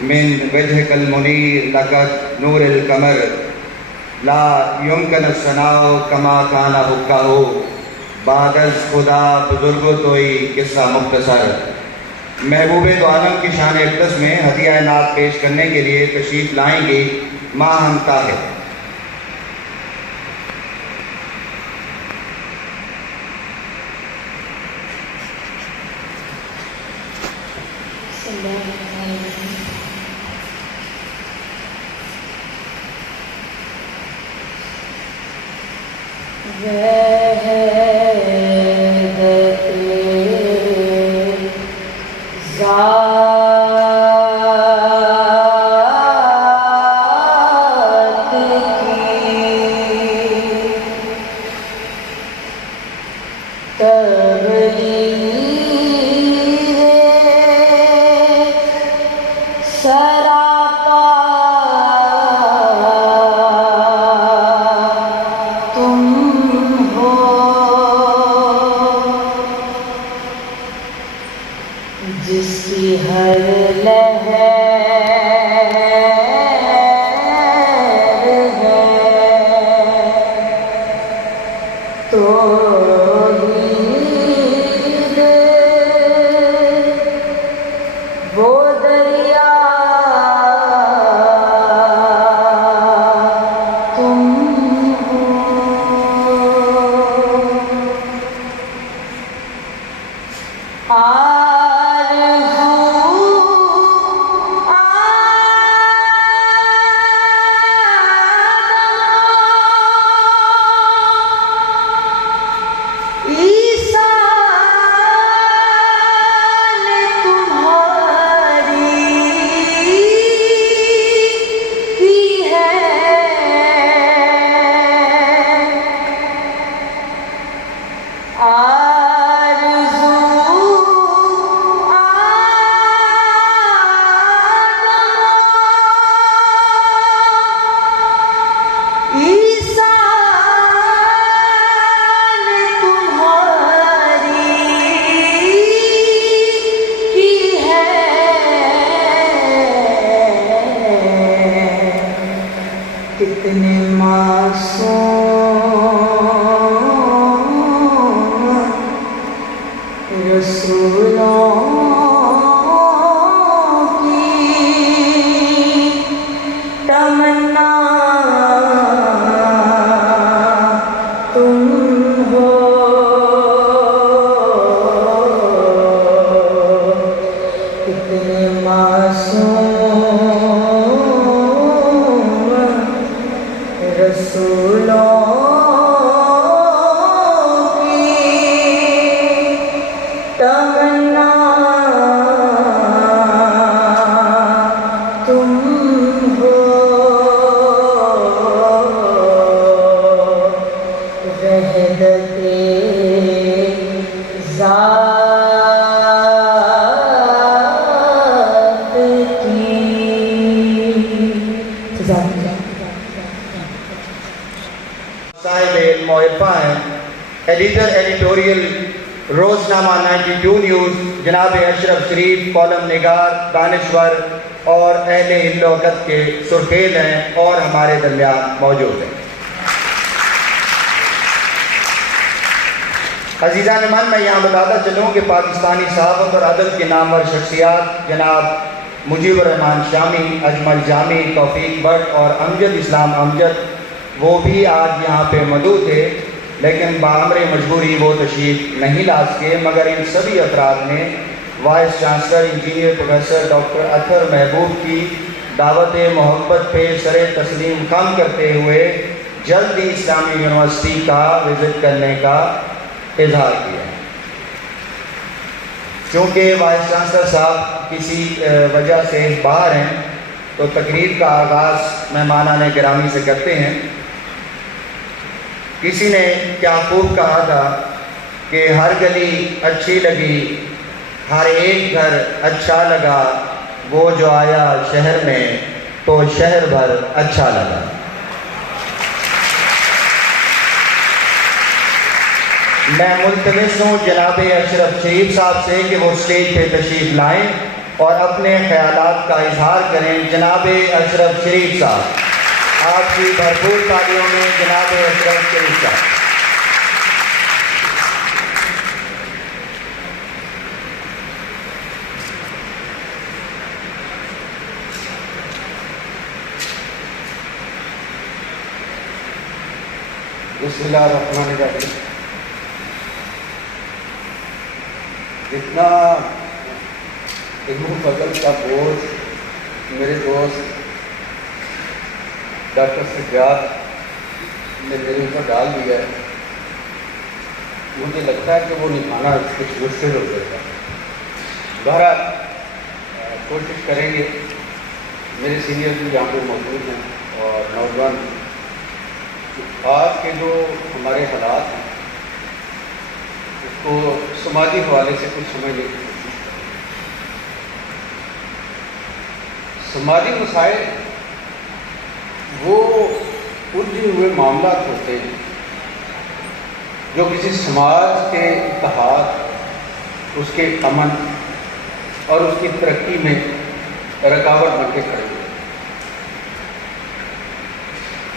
من وجهك المنير لقد نور القمر لا يمكن الثناء كما كان حقه بعد از خدا بزرگ توئی قصہ مختصر۔ محبوب دو عالم کی شان اقدس میں ہدیہ نعت پیش کرنے کے لیے تشریف لائیں گی ماہم طاہر۔ جس کی ہر لہر ہے توحید، وہ دریا تم ہو۔ کتنے معصوم ایڈیٹر ایڈیٹوریل روزنامہ 92 نیوز جناب اشرف شریف، کالم نگار دانشور اور اہل علم و عقد کے سرخیل ہیں اور ہمارے درمیان موجود ہیں۔ عزیزان من، میں یہاں بتاتا چلوں کہ پاکستانی صحافت اور ادب کے نامور شخصیات جناب مجیب الرحمان شامی، اجمل جامی، توفیق بٹ اور امجد اسلام امجد وہ بھی آج یہاں پہ موجود تھے، لیکن بامر مجبوری وہ تشریف نہیں لا سکے، مگر ان سبھی افراد نے vice chancellor engineer professor doctor Athar Mahboob کی دعوت محبت پہ سر تسلیم خم کرتے ہوئے جلد ہی اسلامی یونیورسٹی کا وزٹ کرنے کا اظہار کیا ہے۔ چونکہ وائس چانسلر صاحب کسی وجہ سے باہر ہیں تو تقریب کا آغاز مہمانان گرامی سے کرتے ہیں۔ کسی نے کیا خوب کہا تھا کہ ہر گلی اچھی لگی، ہر ایک گھر اچھا لگا، وہ جو آیا شہر میں تو شہر بھر اچھا لگا۔ میں ملتمس ہوں جناب اشرف شریف صاحب سے کہ وہ اسٹیج پہ تشریف لائیں اور اپنے خیالات کا اظہار کریں۔ جناب اشرف شریف صاحب، آپ کی بھرپور تالیوں میں جناب اشرف شریف صاحب۔ بسم اللہ الرحمن الرحیم۔ جتنا علم و فضل کا بوجھ میرے دوست ڈاکٹر سجاد نے میرے اوپر ڈال دیا ہے، مجھے لگتا ہے کہ وہ نبھانا کچھ مشکل ہو جائے گا۔ بہرحال کوشش کریں گے۔ میرے سینئر بھی یہاں پہ موجود ہیں اور نوجوان آج کے جو ہمارے حالات ہیں اس کو سماجی حوالے سے کچھ سمجھنے کی کوشش کریں۔ سماجی مسائل وہ الجھے ہوئے معاملات ہوتے ہیں جو کسی سماج کے اتحاد، اس کے امن اور اس کی ترقی میں رکاوٹ بن کے کھڑے ہوتے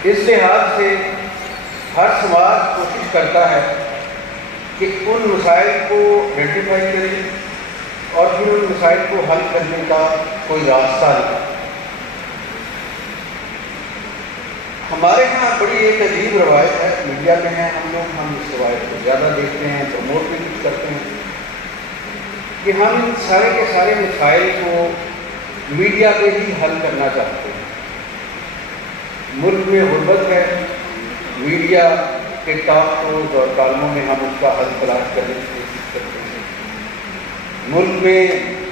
ہیں۔ اس لحاظ سے ہر سماج کوشش کرتا ہے کہ ان مسائل کو آئیڈینٹیفائی کرے اور پھر ان مسائل کو حل کرنے کا کوئی راستہ نکالے۔ ہمارے ہاں بڑی ایک عجیب روایت ہے، میڈیا میں ہے، ہم اس روایت کو زیادہ دیکھتے ہیں، پروموٹ بھی کچھ کرتے ہیں کہ ہم ان سارے کے سارے مسائل کو میڈیا پہ ہی حل کرنا چاہتے ہیں۔ ملک میں غربت ہے، میڈیا کے ٹاک شوز اور کالموں میں ہم اس کا حل تلاش کرنے کی کوشش کرتے ہیں۔ ملک میں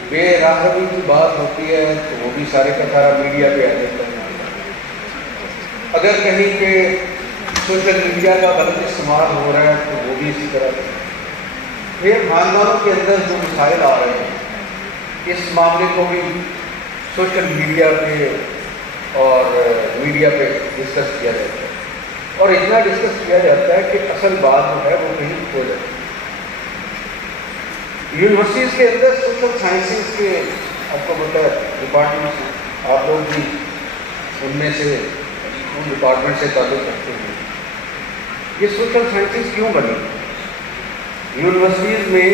بے راہبی کی بات ہوتی ہے تو وہ بھی سارے کا سارا میڈیا پہ آ جاتا ہے۔ اگر کہیں پہ سوشل میڈیا کا غلط استعمال ہو رہا ہے تو وہ بھی اسی طرح سے۔ پھر خاندانوں کے اندر جو مسائل آ رہے ہیں اس معاملے کو بھی سوشل میڈیا پہ اور میڈیا پہ ڈسکس کیا جاتا ہے، اور اتنا ڈسکس کیا جاتا ہے کہ اصل بات جو ہے وہ کہیں کھو جاتی ہے۔ یونیورسٹیز کے اندر سوشل سائنسز کے آپ کو پتہ ہے ڈپارٹمنٹس ہیں، آپ لوگ بھی ان میں سے ان ڈپارٹمنٹ سے تعلق رکھتے ہیں۔ یہ سوشل سائنسز کیوں بنی؟ یونیورسٹیز میں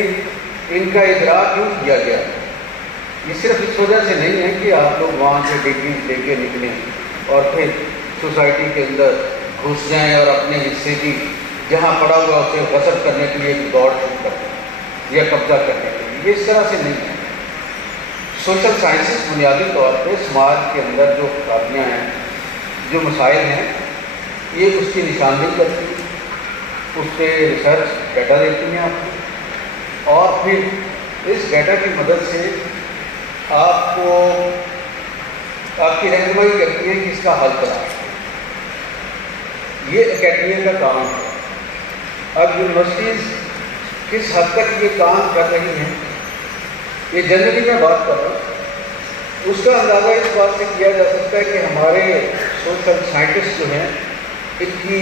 ان کا ادراک کیوں کیا گیا؟ یہ صرف اس وجہ سے نہیں ہے کہ آپ لوگ وہاں سے ڈگریز لے کے نکلیں اور پھر سوسائٹی کے اندر گھس جائیں اور اپنے حصے کی جہاں پڑا ہوا اسے غصب کرنے کے لیے ایک دوڑ شروع کر دیں یا قبضہ کرنے کے لیے۔ یہ اس طرح سے نہیں ہے۔ سوشل سائنسز بنیادی طور پہ سماج کے اندر جو خرابیاں ہیں، جو مسائل ہیں، یہ اس کی نشاندہی کرتی ہے، اس پہ ریسرچ ڈیٹا دیتی ہیں آپ کو، اور پھر اس ڈیٹا کی مدد سے آپ کو آپ کی رہنمائی کرتی ہے کہ اس کا حل تلاش کریں۔ یہ اکیڈمیا کا کام ہے۔ اب یونیورسٹیز کس حد تک یہ کام کر رہی ہیں، یہ جنرلی میں بات کر رہا ہوں، اس کا اندازہ اس بات سے کیا جا سکتا ہے کہ ہمارے سوشل سائنٹسٹ جو ہیں ان کی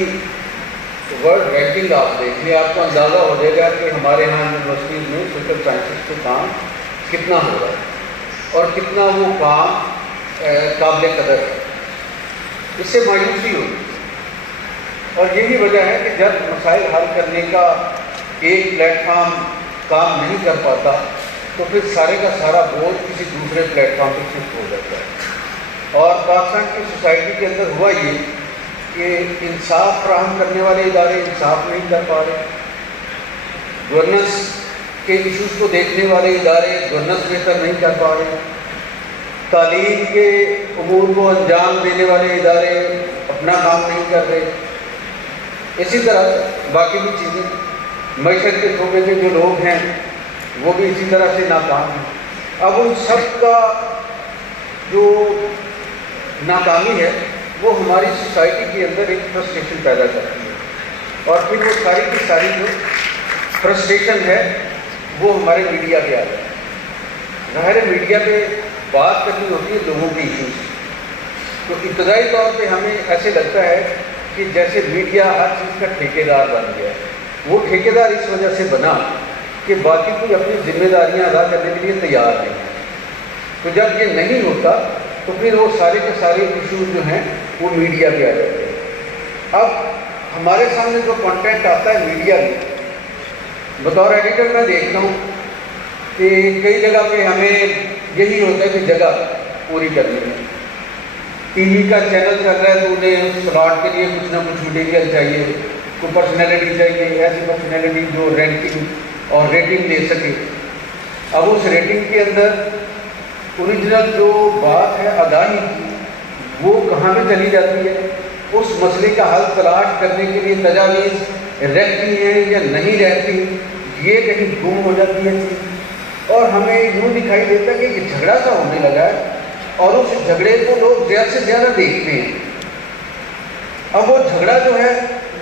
ورلڈ رینکنگ آپ دیکھیے، آپ کو اندازہ ہو جائے گا کہ ہمارے یہاں یونیورسٹیز میں سوشل سائنسز کے کام کتنا ہو رہا ہے اور کتنا وہ کام قابل قدر ہے۔ اس سے مایوسی ہوئی، اور یہی وجہ ہے کہ جب مسائل حل کرنے کا ایک پلیٹ فارم کام نہیں کر پاتا تو پھر سارے کا سارا بوجھ کسی دوسرے پلیٹ فارم پہ شفٹ ہو جاتا ہے۔ اور پاکستان کی سوسائٹی کے اندر ہوا یہ کہ انصاف فراہم کرنے والے ادارے انصاف نہیں کر پا رہے، گورننس کے ایشوز کو دیکھنے والے ادارے گورننس بہتر نہیں کر پا رہے، تعلیم کے امور کو انجام دینے والے ادارے اپنا کام نہیں کر رہے، اسی طرح باقی بھی چیزیں، معیشت کے شعبے کے جو لوگ ہیں وہ بھی اسی طرح سے ناکام ہیں۔ اب ان سب کا جو ناکامی ہے وہ ہماری سوسائٹی کے اندر ایک فرسٹریشن پیدا کرتی ہے، اور پھر وہ ساری کی ساری جو فرسٹریشن ہے وہ ہمارے میڈیا پہ آ جاتی ہے۔ ظاہر میڈیا پہ بات کرنی ہوتی ہے لوگوں کے ایشوز، تو ابتدائی طور پہ ہمیں ایسے لگتا ہے کہ جیسے میڈیا ہر چیز کا ٹھیکیدار بن گیا ہے۔ وہ ٹھیکیدار اس وجہ سے بنا کہ باقی کوئی اپنی ذمہ داریاں ادا کرنے کے لیے تیار نہیں ہے، تو جب یہ نہیں ہوتا تو پھر وہ سارے کے سارے ایشوز جو ہیں وہ میڈیا پہ آ جاتے ہیں۔ اب ہمارے سامنے جو کانٹینٹ آتا ہے میڈیا میں، بطور ایڈیٹر میں دیکھتا ہوں کہ کئی جگہ پہ ہمیں یہی ہوتا ہے کہ جگہ پوری کرنی ہے۔ ٹی وی کا چینل چل رہا ہے تو انہیں اس سلاٹ کے لیے کچھ نہ کچھ مٹیریل چاہیے، کوئی پرسنالٹی چاہیے، ایسی پرسنالٹی جو رینکنگ اور ریٹنگ دے سکے۔ اب اس ریٹنگ کے اندر اوریجنل جو بات ہے آگاہی کی وہ کہاں پہ چلی جاتی ہے، اس مسئلے کا حل تلاش کرنے کے لیے تجاویز رہتی ہیں یا نہیں رہتی، یہ کہیں گم ہو جاتی ہے چیز، اور ہمیں یوں دکھائی دیتا ہے کہ یہ جھگڑا سا ہونے لگا ہے اور اس جھگڑے کو لوگ زیادہ سے زیادہ دیکھتے ہیں۔ اب وہ جھگڑا جو ہے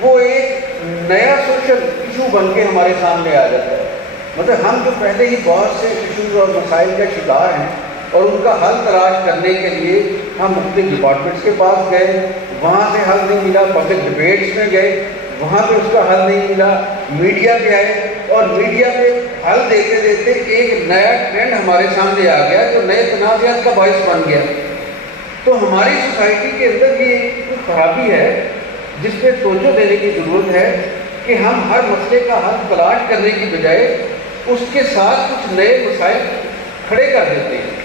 وہ ایک نیا سوشل ایشو بن کے ہمارے سامنے آ جاتا ہے، مطلب ہم جو پہلے ہی بہت سے ایشوز اور مسائل کا شکار ہیں اور ان کا حل تلاش کرنے کے لیے ہم مختلف ڈپارٹمنٹس کے پاس گئے، وہاں سے حل نہیں ملا، پبلک ڈبیٹس میں گئے، وہاں پہ اس کا حل نہیں ملا، میڈیا پہ آئے اور میڈیا پہ حل دیتے دیتے ایک نیا ٹرینڈ ہمارے سامنے آ گیا جو نئے تنازعات کا باعث بن گیا۔ تو ہماری سوسائٹی کے اندر یہ ایک خرابی ہے جس پہ توجہ دینے کی ضرورت ہے کہ ہم ہر مسئلے کا حل تلاش کرنے کی بجائے اس کے ساتھ کچھ نئے مسائل کھڑے کر دیتے ہیں۔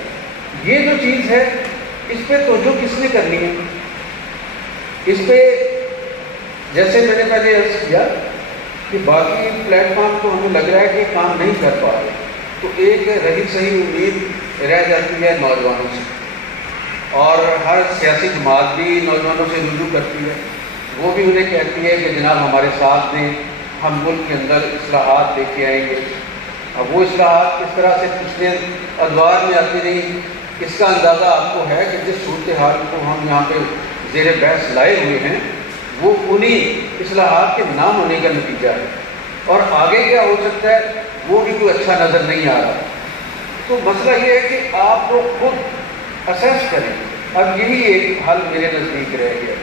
یہ جو چیز ہے اس پہ توجہ کس نے کرنی ہے؟ اس پہ جیسے میں نے پہلے عرض کیا کہ باقی پلیٹ فارم تو ہمیں لگ رہا ہے کہ کام نہیں کر پا رہے، تو ایک رہی صحیح امید رہ جاتی ہے نوجوانوں سے، اور ہر سیاسی جماعت بھی نوجوانوں سے رجوع کرتی ہے، وہ بھی انہیں کہتی ہے کہ جناب ہمارے ساتھ دیں، ہم ملک کے اندر اصلاحات لے کے آئیں گے۔ اب وہ اصلاحات کس طرح سے پچھلے ادوار میں آتی رہی، اس کا اندازہ آپ کو ہے کہ جس صورتحال کو ہم یہاں پہ زیر بحث لائے ہوئے ہیں وہ انہی اصلاحات کے نام ہونے کا نتیجہ ہے، اور آگے کیا ہو سکتا ہے وہ بھی کوئی اچھا نظر نہیں آ رہا۔ تو مسئلہ یہ ہے کہ آپ لوگ خود اسیس کریں۔ اب یہی ایک حل میرے نزدیک رہ گیا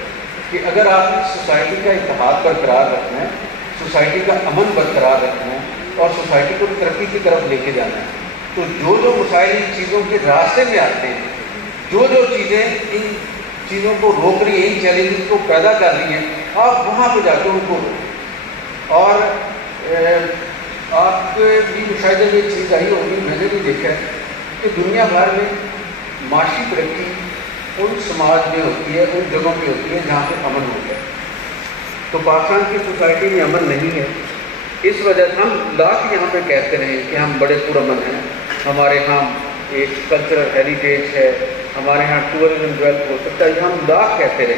کہ اگر آپ سوسائٹی کا اتحاد برقرار رکھنا ہے، سوسائٹی کا امن برقرار رکھنا ہے اور سوسائٹی کو ترقی کی طرف لے کے جانا ہے، تو جو مسائل ان چیزوں کے راستے میں آتے ہیں، جو چیزیں ان چیزوں کو روک رہی ہیں، ان چیلنجز کو پیدا کر رہی ہیں، آپ وہاں پہ جا کے ان کو روکیں۔ اور آپ کے بھی مشاہدے میں ایک چیز آئی ہوگی، میں نے بھی دیکھا ہے کہ دنیا بھر میں معاشی ترقی ان سماج میں ہوتی ہے، ان جگہوں پہ ہوتی ہے جہاں پہ امن ہوتا ہے۔ تو پاکستان کی سوسائٹی میں امن نہیں ہے، اس وجہ سے ہم لاکھ یہاں پہ کہتے رہے کہ ہم بڑے پرامن ہیں، ہمارے ہاں ایک کلچرل ہیریٹیج ہے، ہمارے ہاں ٹورزم ڈیولپ ہو سکتا ہے، ہم لاکھ کہتے رہے،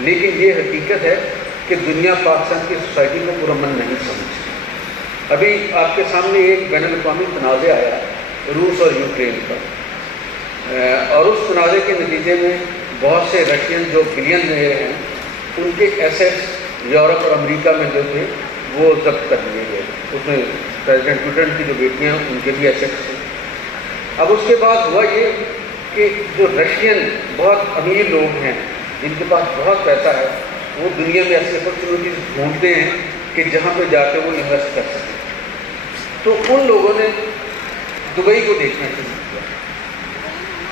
لیکن یہ حقیقت ہے کہ دنیا پاکستان کی سوسائٹی کو پرامن نہیں سمجھتی۔ ابھی آپ کے سامنے ایک بین الاقوامی تنازع آیا روس اور یوکرین کا، اور اس تنازع کے نتیجے میں بہت سے رشین جو بلین میئر ہیں ان کے ایسیٹس یورپ اور امریکہ میں جو تھے وہ ضبط کر لیے گئے، اس میں پریزیڈنٹ پوٹن کی جو بیٹیاں ان کے بھی ایسیٹس تھے۔ اب اس کے بعد ہوا یہ کہ جو رشین بہت امیر لوگ ہیں جن کے پاس بہت پیسہ ہے، وہ دنیا میں ایسی اپرچونیٹیز ڈھونڈتے ہیں کہ جہاں پہ جا کے وہ انویسٹ کر سکیں. تو ان لوگوں نے دبئی کو دیکھنا شروع کیا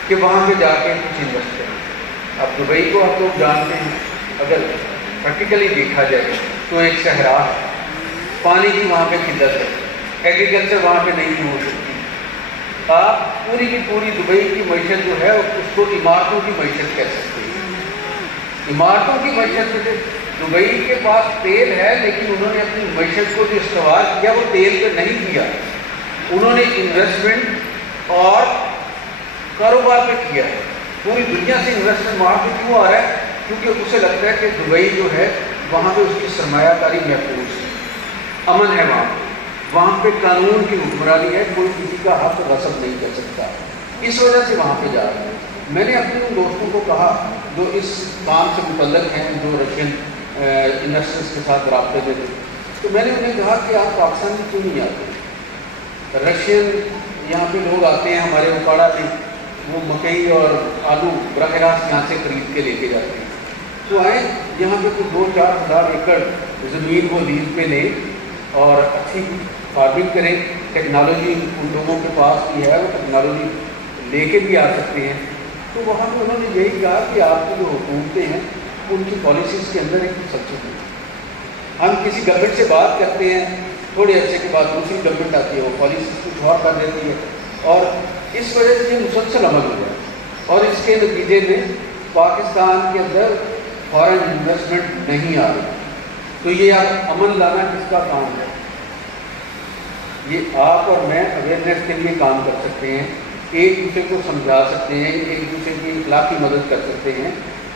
کہ وہاں پہ جا کے کچھ انویسٹ کریں. اب دبئی کو آپ لوگ جانتے ہیں، اگر پریکٹیکلی دیکھا جائے تو ایک صحرا ہے، پانی کی وہاں پہ قلت ہے، ایگریکلچر وہاں پہ نہیں ہو سکتی. آپ پوری کی پوری دبئی کی معیشت جو ہے اس کو عمارتوں کی معیشت کہہ سکتے ہیں. عمارتوں کی معیشت میں دبئی کے پاس تیل ہے، لیکن انہوں نے اپنی معیشت کو جو استوار کیا وہ تیل پہ نہیں کیا، انہوں نے انویسٹمنٹ اور کاروبار پہ کیا ہے. پوری دنیا سے انویسٹمنٹ وہاں پہ کیوں آ رہا ہے؟ کیونکہ اسے لگتا ہے کہ دبئی جو ہے وہاں پہ اس کی سرمایہ کاری محفوظ ہے، امن ہے، وہاں پہ قانون کی حکمرانی ہے، کوئی کسی کا حق غصب نہیں کر سکتا. اس وجہ سے وہاں پہ جا رہے ہیں. میں نے اپنے ان دوستوں کو کہا جو اس کام سے متعلق ہیں، جو رشین انویسٹرز کے ساتھ رابطے میں تھے، تو میں نے انہیں کہا کہ آپ پاکستان میں کیوں نہیں آتے؟ رشین یہاں پہ لوگ آتے ہیں ہمارے اکاڑا میں، وہ مکئی اور آلو براہ راست یہاں سے خرید کے لے کے جاتے ہیں. تو آئیں یہاں پہ کچھ 2-4 ہزار ایکڑ زمین وہ لیز پہ لیں اور اچھی فارمنگ کریں. ٹیکنالوجی ان لوگوں کے پاس بھی ہے، وہ ٹیکنالوجی لے کے بھی آ سکتے ہیں. تو وہاں پہ انہوں نے یہی کہا کہ آپ کی جو حکومتیں ہیں ان کی پالیسیز کے اندر ایک سبسڈی. ہم کسی گورنمنٹ سے بات کرتے ہیں، تھوڑے عرصے کے بعد دوسری گورنمنٹ آتی ہے، وہ پالیسیز کچھ اور کر دیتی ہے، اور اس وجہ سے یہ مسلسل عمل ہو جائے. اور اس کے نتیجے میں پاکستان کے اندر فارن انویسٹمنٹ نہیں آ رہی. تو یہ آپ امن لانا کس کا کام ہے؟ یہ آپ اور میں اویئرنیس کے لیے کام کر سکتے ہیں، ایک دوسرے کو سمجھا سکتے ہیں، ایک دوسرے کی اخلاقی مدد کر سکتے ہیں،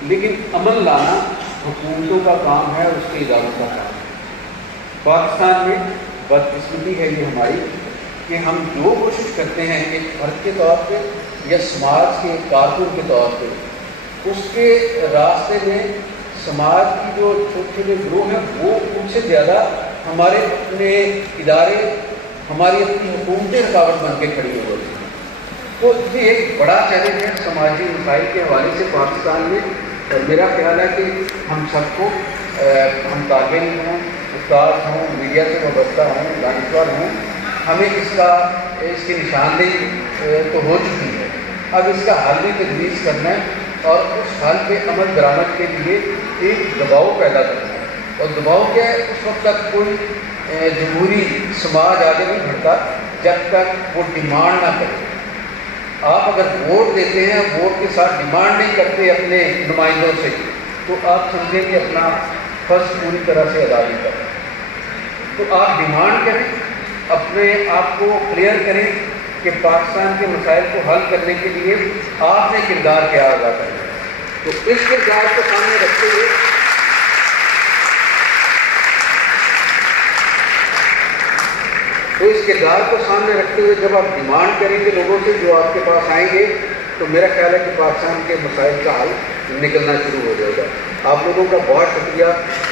لیکن امن لانا حکومتوں کا کام ہے، اس کے اداروں کا کام ہے. پاکستان میں بدقسمتی ہے یہ ہماری کہ ہم جو کوشش کرتے ہیں ایک فرد کے طور پہ یا سماج کے ایک کارکن کے طور پہ، اس کے راستے میں سماج کی جو چھوٹے چھوٹے گروہ ہیں وہ ان سے زیادہ ہمارے اپنے ادارے، ہماری اپنی حکومتیں رکاوٹ بن کے کھڑی ہو رہی ہیں. تو یہ ایک بڑا چیلنج ہے سماجی مسائل کے حوالے سے پاکستان میں. اور میرا خیال ہے کہ ہم سب کو، ہم طالب علم ہوں، استاد ہوں، میڈیا سے وابستہ ہوں، دانشور ہوں، ہمیں اس کی نشاندہی تو ہو چکی ہے. اب اس کا حل بھی تجویز کرنا ہے اور اس حل پہ عمل درآمد کے لیے ایک دباؤ پیدا کرنا ہے. اور دباؤ کیا ہے؟ اس وقت تک کوئی جمہوری سماج آگے نہیں بڑھتا جب تک وہ ڈیمانڈ نہ کرے. آپ اگر ووٹ دیتے ہیں، ووٹ کے ساتھ ڈیمانڈ نہیں کرتے اپنے نمائندوں سے، تو آپ سمجھیں کہ اپنا فرض پوری طرح سے ادا نہیں کرتے. تو آپ ڈیمانڈ کریں، اپنے آپ کو کلیئر کریں کہ پاکستان کے مسائل کو حل کرنے کے لیے آپ نے کردار کیا ادا کرنا ہے. تو اس کردار کو سامنے رکھتے ہوئے جب آپ ڈیمانڈ کریں گے لوگوں سے جو آپ کے پاس آئیں گے، تو میرا خیال ہے کہ پاکستان کے مسائل کا حل نکلنا شروع ہو جائے گا. آپ لوگوں کا بہت شکریہ،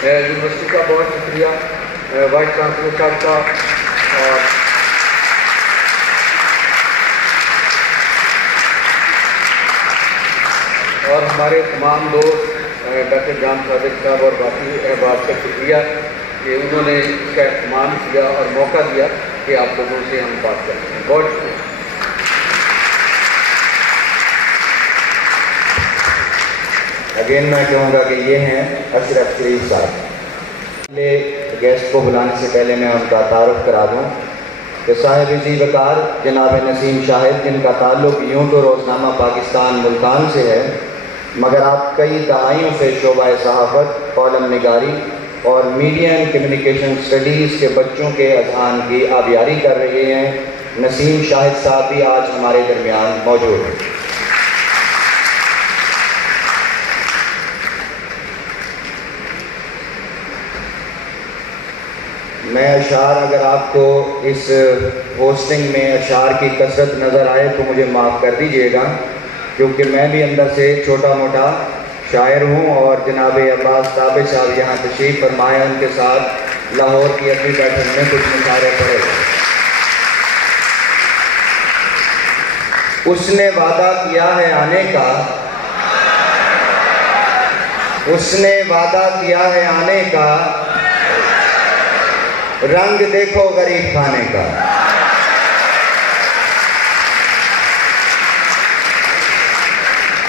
یونیورسٹی کا بہت شکریہ، وائس چانسلر صاحب کا، اور ہمارے تمام دوست ڈاکٹر جان صادق صاحب اور باقی احباب کا شکریہ کہ انہوں نے اس کا اہتمام کیا اور موقع دیا کہ آپ لوگوں سے ہم بات کرتے ہیں. بہت شکریہ. اگین میں کہوں گا کہ یہ ہیں اشرف شریف صاحب. گیسٹ کو بلانے سے پہلے میں ان کا تعارف کرا دوں کہ صاحب ذی وقار جناب نسیم شاہد، جن کا تعلق یوں تو روزنامہ پاکستان ملتان سے ہے، مگر آپ کئی دہائیوں سے شعبہ صحافت، کالم نگاری اور میڈیا اینڈ کمیونیکیشن اسٹڈیز کے بچوں کے اذہان کی آبیاری کر رہے ہیں. نسیم شاہد صاحب بھی آج ہمارے درمیان موجود ہیں. میں اشعار، اگر آپ کو اس ہوسٹنگ میں اشعار کی کثرت نظر آئے تو مجھے معاف کر دیجیے گا، کیونکہ میں بھی اندر سے چھوٹا موٹا شاعر ہوں. اور جناب عباس تابع صاحب یہاں تشریف فرمائے، ان کے ساتھ لاہور کی اپنی بیٹھک میں کچھ مشاعرے پڑے گا. اس نے وعدہ کیا ہے آنے کا، اس نے وعدہ کیا ہے آنے کا، رنگ دیکھو غریب کھانے کا۔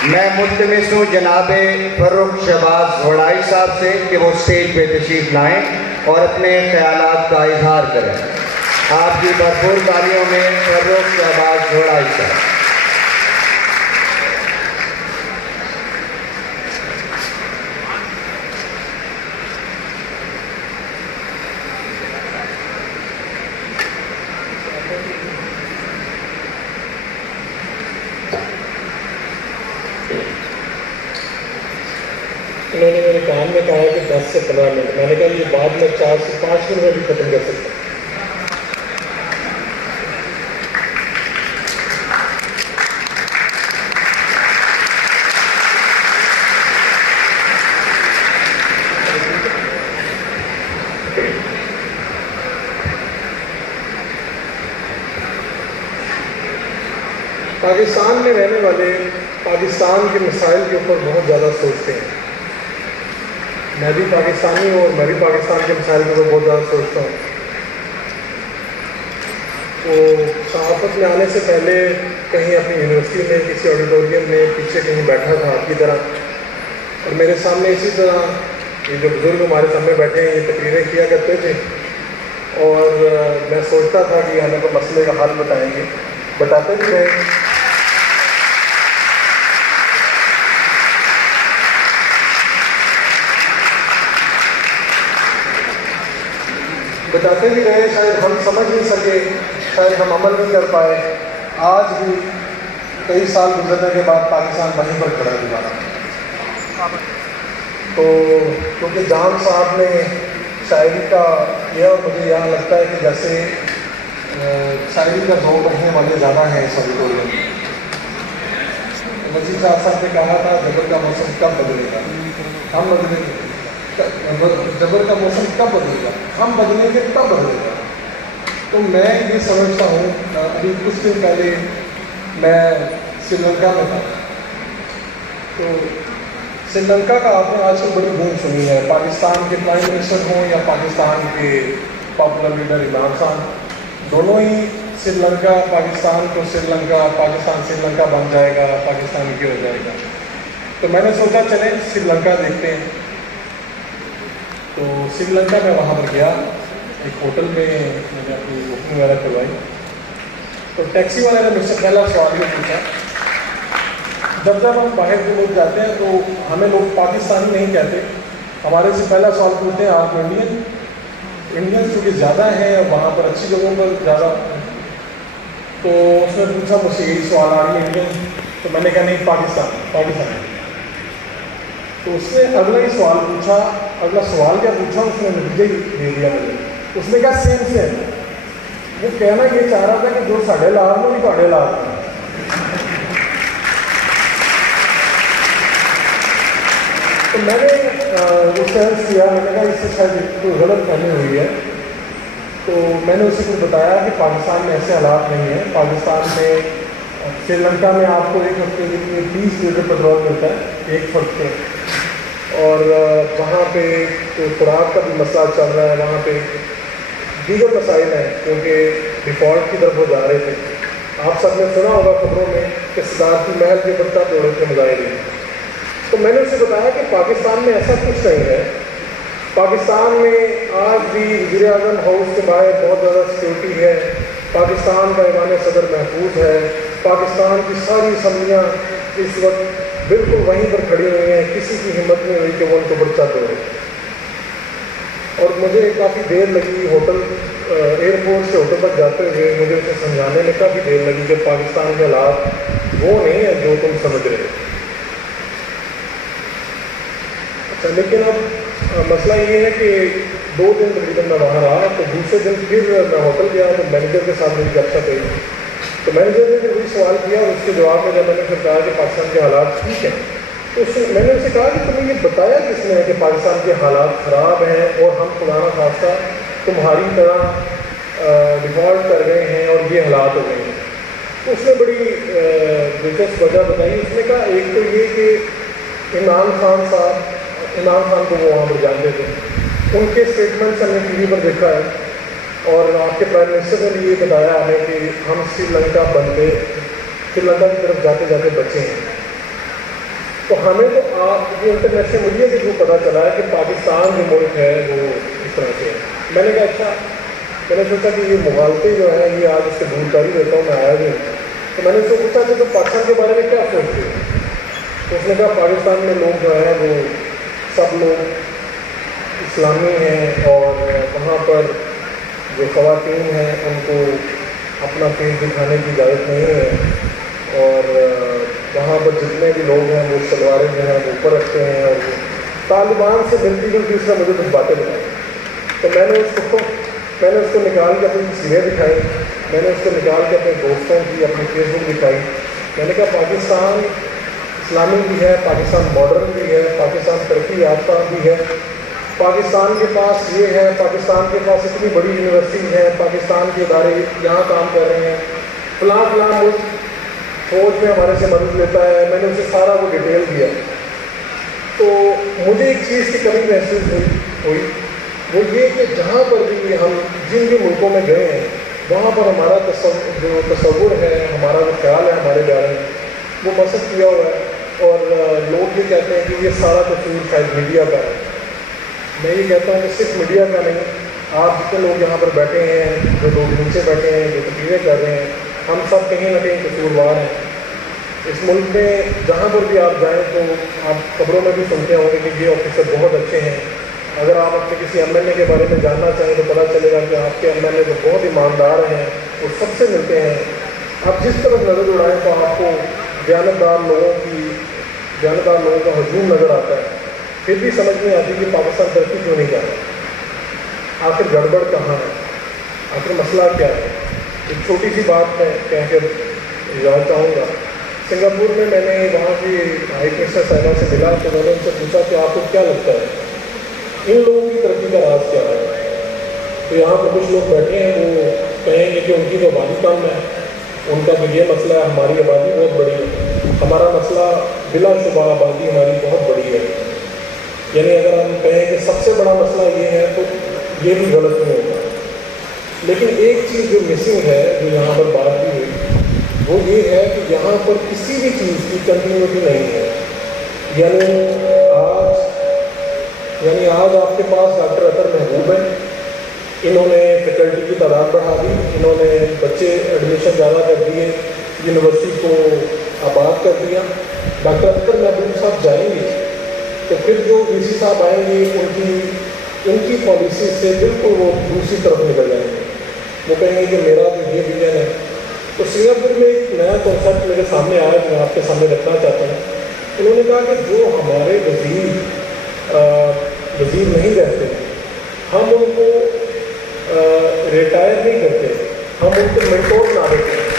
میں ملتمس ہوں جناب فرخ شہباز وڑائی صاحب سے کہ وہ اسٹیج پہ تشریف لائیں اور اپنے خیالات کا اظہار کریں۔ آپ کی بھرپور تالیوں میں فرخ شہباز وڑائی صاحب۔ انہوں نے میرے کان میں کہا کہ 10 سے 15 منٹ، میں نے کہا یہ بعد میں 4 سے 5 منٹ میں بھی ختم کر سکتا ہوں۔ پاکستان میں رہنے والے پاکستان کے مسائل کے اوپر بہت زیادہ سوچتے ہیں۔ میں بھی پاکستانی ہوں اور میں بھی پاکستان کے مسائل کے اوپر بہت زیادہ سوچتا ہوں۔ تو صحافت میں آنے سے پہلے کہیں اپنی یونیورسٹی میں کسی آڈیٹوریم میں پیچھے کہیں بیٹھا تھا آپ کی طرح، اور میرے سامنے اسی طرح یہ جو بزرگ ہمارے سامنے بیٹھے ہیں یہ تقریریں کیا کرتے تھے، اور میں سوچتا تھا کہ ہمیں کوئی مسئلے کا حل بتائیں گے، بتاتے بھی رہے۔ بتاتے بھی رہے، شاید ہم سمجھ نہیں سکے، شاید ہم عمل نہیں کر پائے۔ آج بھی کئی سال گزرنے کے بعد پاکستان وہیں پر کھڑا ہے دوبارہ۔ تو کیونکہ جان صاحب نے شاعری کا کیا، اور مجھے یہاں لگتا ہے کہ جیسے شاعری کا ذوق رکھنے والے زیادہ ہیں اس آڈیٹوریم میں۔ وزیر صاحب نے کہا تھا جبر کا موسم کب بدلے گا، ہم بدلیں گے۔ جبر کا موسم کب بدلے گا، ہم بدلیں گے تب بدلے گا۔ تو میں یہ سمجھتا ہوں، ابھی کچھ دن پہلے میں سری لنکا میں تھا، تو سری لنکا کا آپ نے آج کل بڑی بوم سنی ہے، پاکستان کے پرائم منسٹر ہوں یا پاکستان کے پاپولر لیڈر عمران خان، دونوں ہی سری لنکا پاکستان کو سری لنکا، پاکستان سری لنکا بن جائے گا، پاکستان کی ہو جائے گا۔ تو میں نے سوچا چلیں سری لنکا دیکھتے ہیں۔ تو سری لنکا میں وہاں پر گیا، ایک ہوٹل میں میں نے اپنی بکنگ وغیرہ کروائی، تو ٹیکسی والے نے مجھ سے پہلا سوال یہ پوچھا، جب ہم باہر کے لوگ جاتے ہیں تو ہمیں لوگ پاکستانی نہیں کہتے، ہمارے سے پہلا سوال پوچھتے ہیں آپ انڈین چونکہ زیادہ ہیں اور وہاں پر اچھی جگہوں پر زیادہ ہیں۔ تو اس نے پوچھا مجھ سے یہی سوال آ رہی ہے انڈین، تو میں نے کہا نہیں پاکستانی۔ تو اس نے اگلا ہی سوال پوچھا، اگلا سوال کیا پوچھا اس نے نتیجہ ہی دے دیا مجھے، اس نے کہا سیم وہ کہنا یہ چاہ رہا تھا کہ جو ساڑھے لال میں بھی تھوڑے لال میں۔ تو میں نے وہ سینس کیا، میں نے کہا اس سے شاید کوئی غلط فہمی ہوئی ہے، تو میں نے اسے کچھ بتایا کہ پاکستان میں ایسے حالات نہیں ہیں، پاکستان میں سری لنکا میں آپ کو ایک ہفتے کے لیے 30 لیٹر پیٹرول ملتا ہے ایک فرد پہ، اور وہاں پہ خوراک کا بھی مسئلہ چل رہا ہے، وہاں پہ دیگر مسائل ہیں کیونکہ ڈیفالٹ کی طرف وہ جا رہے تھے۔ آپ سب نے سنا ہوگا خبروں میں کہ صدارتی محل کے بچہ توڑے کے مظاہرے۔ تو میں نے اسے بتایا کہ پاکستان میں ایسا کچھ نہیں ہے، پاکستان میں آج بھی وزیر اعظم ہاؤس کے باہر بہت زیادہ سیکورٹی ہے، پاکستان کا ایوان صدر محفوظ ہے، پاکستان کی ساری اسمبلیاں اس وقت بالکل وہیں پر کھڑی ہوئی ہیں، کسی کی ہمت نہیں ہوئی کہ وہ ان کو پرچہ توڑے۔ اور مجھے کافی دیر لگی ہوٹل ایئرپورٹ سے ہوٹل تک جاتے ہوئے، مجھے اسے سمجھانے میں کافی دیر لگی کہ پاکستان کے حالات وہ نہیں ہیں جو تم سمجھ رہے۔ اچھا، لیکن اب مسئلہ یہ ہے کہ 2 دن تقریباً میں وہاں رہا، تو دوسرے دن پھر میں ہوٹل گیا تو مینیجر کے ساتھ میری گپ شپ ہوئی، تو مینیجر نے پھر وہی سوال کیا، اور اس کے جواب میں جب میں نے پھر کہا کہ پاکستان کے حالات ٹھیک ہیں، تو میں نے اسے کہا کہ تمہیں یہ بتایا کس نے کہ پاکستان کے حالات خراب ہیں اور ہم خدا نہ خواستہ تمہاری طرح ڈیفالٹ کر گئے ہیں اور یہ حالات ہو گئے ہیں؟ تو اس نے بڑی دلچسپ وجہ بتائی، اس نے کہا ایک تو یہ کہ عمران خان صاحب عمران خان کو وہ وہاں پر جانتے تھے، ان کے اسٹیٹمنٹس ہم نے ٹی وی پر دیکھا ہے، اور آپ کے پرائم منسٹر نے بھی یہ بتایا ہمیں کہ ہم سری لنکا بندے سری لنکا کی طرف جاتے جاتے بچے ہیں. تو ہمیں تو آپ یہ انٹرنیشنل میڈیا کے تھرو پتہ چلا ہے کہ پاکستان جو ملک ہے وہ اس طرح سے ہے. میں نے کہا اچھا، میں نے سوچا کہ یہ مغالطے جو ہیں یہ آج اس سے دور کاری دیتا ہوں، میں آیا بھی ہوں. تو میں نے اس کو پوچھا کہ تو پاکستان کے بارے میں کیا سوچتے ہیں؟ تو اس نے کہا پاکستان میں لوگ جو ہیں وہ سب لوگ اسلامی ہیں، اور وہاں پر جو خواتین ہیں ان کو اپنا فیس دکھانے کی اجازت نہیں ہے، اور وہاں پر جتنے بھی لوگ ہیں وہ شلواریں جو ہیں وہ اوپر رکھتے ہیں، اور وہ طالبان سے ملتی جلتی اس نے مجھے کچھ باتیں بتائیں. تو میں نے اس کو نکال کے اپنی تصویریں دکھائی، میں نے اس کو نکال کے اپنے دوستوں کی اپنی فیس بک دکھائی. میں نے کہا پاکستان اسلامی بھی ہے، پاکستان ماڈرن بھی ہے، پاکستان ترقی یافتہ بھی ہے، پاکستان کے پاس یہ ہے، پاکستان کے پاس اتنی بڑی یونیورسٹیز ہیں، پاکستان کے ادارے یہاں کام کر رہے ہیں، فلاں ملک فوج میں ہمارے سے مدد لیتا ہے. میں نے اسے سارا وہ ڈیٹیل دیا. تو مجھے ایک چیز کی کمی محسوس ہوئی، وہ یہ کہ جہاں پر بھی ہم جن بھی ملکوں میں گئے ہیں وہاں پر ہمارا جو تصور ہے، ہمارا جو خیال ہے ہمارے بارے میں وہ مسخ کیا ہوا ہے، اور لوگ یہ کہتے ہیں کہ یہ سارا تصور شاید میڈیا کا ہے. میں یہ کہتا ہوں کہ صرف میڈیا کا نہیں، آپ جتنے لوگ یہاں پر بیٹھے ہیں، جو لوگ نیچے بیٹھے ہیں، جو تقریریں کر رہے ہیں، ہم سب کہیں نہ کہیں قصوروار ہیں. اس ملک میں جہاں پر بھی آپ جائیں تو آپ خبروں میں بھی سنتے ہوں گے کہ یہ آفیسر بہت اچھے ہیں. اگر آپ اپنے کسی ایم ایل اے کے بارے میں جاننا چاہیں تو پتہ چلے گا کہ آپ کے ایم ایل اے تو بہت ایماندار ہیں، وہ سب سے ملتے ہیں. آپ جس طرف نظر اڑائیں تو آپ کو دیانتدار لوگوں کا ہجوم نظر آتا ہے. پھر بھی سمجھ نہیں آتی کہ پاکستان ترقی کیوں نہیں کر رہا، آخر گڑبڑ کہاں ہے، آخر مسئلہ کیا ہے. ایک چھوٹی سی بات میں کہہ کے یاد چاہوں گا. سنگاپور میں نے وہاں کی ہائی کمشنر صاحبہ سے ملا تو میں نے ان سے پوچھا کہ آپ کو کیا لگتا ہے ان لوگوں کی ترقی کا راز کیا ہے. تو یہاں پر کچھ لوگ بیٹھے ہیں وہ کہیں گے کہ ان کی تو آبادی کم ہے، ان کا تو یہ مسئلہ ہے، ہماری آبادی بہت بڑی ہے. ہمارا مسئلہ بلا شبہ آبادی ہماری بہت بڑی ہے. یعنی اگر ہم کہیں کہ سب سے بڑا مسئلہ یہ ہے تو یہ بھی غلط نہیں ہوگا. لیکن ایک چیز جو مسنگ ہے، جو یہاں پر بات بھی ہوئی، وہ یہ ہے کہ یہاں پر کسی بھی چیز کی کنٹینیوٹی نہیں ہے. یعنی آج آپ کے پاس ڈاکٹر اطہر محبوب ہیں، انہوں نے فیکلٹی کی تعداد بڑھا دی، انہوں نے بچے ایڈمیشن زیادہ کر دیے، یونیورسٹی کو آباد کر دیا. ڈاکٹر اطہر محبوب صاحب جائیں گے تو پھر جو وی سی صاحب آئیں گے ان کی پالیسی سے بالکل وہ دوسری طرف نکل جائیں گے. وہ کہیں گے کہ میرا تو یہ ویژن ہے. تو سنگاپور میں ایک نیا کانسیپٹ میرے سامنے آیا جو میں آپ کے سامنے رکھنا چاہتا ہوں. انہوں نے کہا کہ جو ہمارے وزیر نہیں رہتے ہم ان کو ریٹائر نہیں کرتے، ہم ان کو مینٹور بنا دیتے ہیں.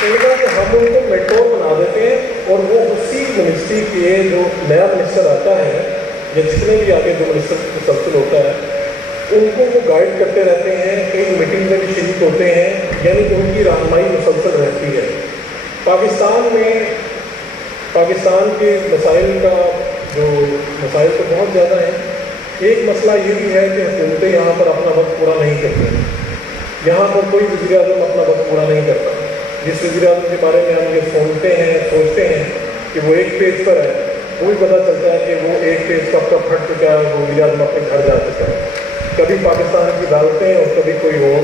کہ ہم ان کو مینٹور بنا دیتے ہیں اور وہ اسی منسٹری کے جو نیا منسٹر آتا ہے یا جتنے بھی آگے جو منسٹر مسلسل ہوتا ہے ان کو وہ گائیڈ کرتے رہتے ہیں، کئی میٹنگ میں بھی شریک ہوتے ہیں، یعنی کہ ان کی رہنمائی مسلسل رہتی ہے. پاکستان کے مسائل تو بہت زیادہ ہیں. ایک مسئلہ یہ بھی ہے کہ حکومتیں یہاں پر اپنا وقت پورا نہیں کرتی. یہاں پر کوئی وزیر اعظم اپنا وقت پورا نہیں کرتا. جس وزیر اعظم کے بارے میں ہم یہ سوچتے ہیں کہ وہ ایک پیج پر ہے، وہ بھی پتہ چلتا ہے کہ وہ ایک پیج کب پھٹ چکا ہے، وہ وزیر اعظم اپنے گھر جا چکا ہے. کبھی پاکستان کی عدالتیں اور کبھی کوئی اور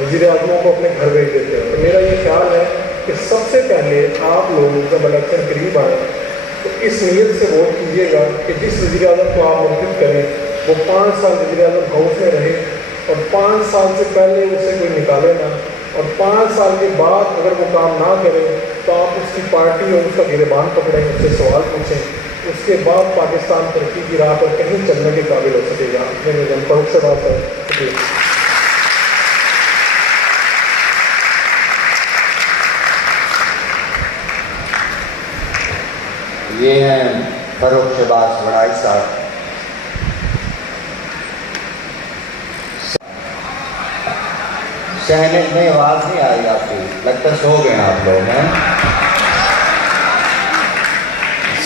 وزیر اعظموں کو اپنے گھر بھیج دیتے ہیں. تو میرا یہ خیال ہے کہ سب سے پہلے آپ لوگ جب الیکشن قریب آئیں تو اس نیت سے ووٹ کیجیے گا کہ جس وزیر اعظم کو آپ منتخب کریں وہ 5 سال وزیر اعظم ہاؤس میں رہے، اور 5 سال سے پہلے اسے کوئی نکالے نہ، اور 5 سال کے بعد اگر وہ کام نہ کرے تو آپ اس کی پارٹی اور اس کا گریبان پکڑیں، اس سے سوال پوچھیں. اس کے بعد پاکستان ترقی کی راہ پر کہیں چلنے کے قابل ہو سکے گا. میرے فروخ سے بات ہے. یہ ہیں فروخ شہباز بڑائی صاحب. شہنش میں آواز نہیں آئی آپ کی، لگتا سو گئے آپ لوگ ہیں.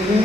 3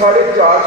450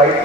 IT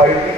IT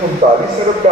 $39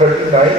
39,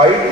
IT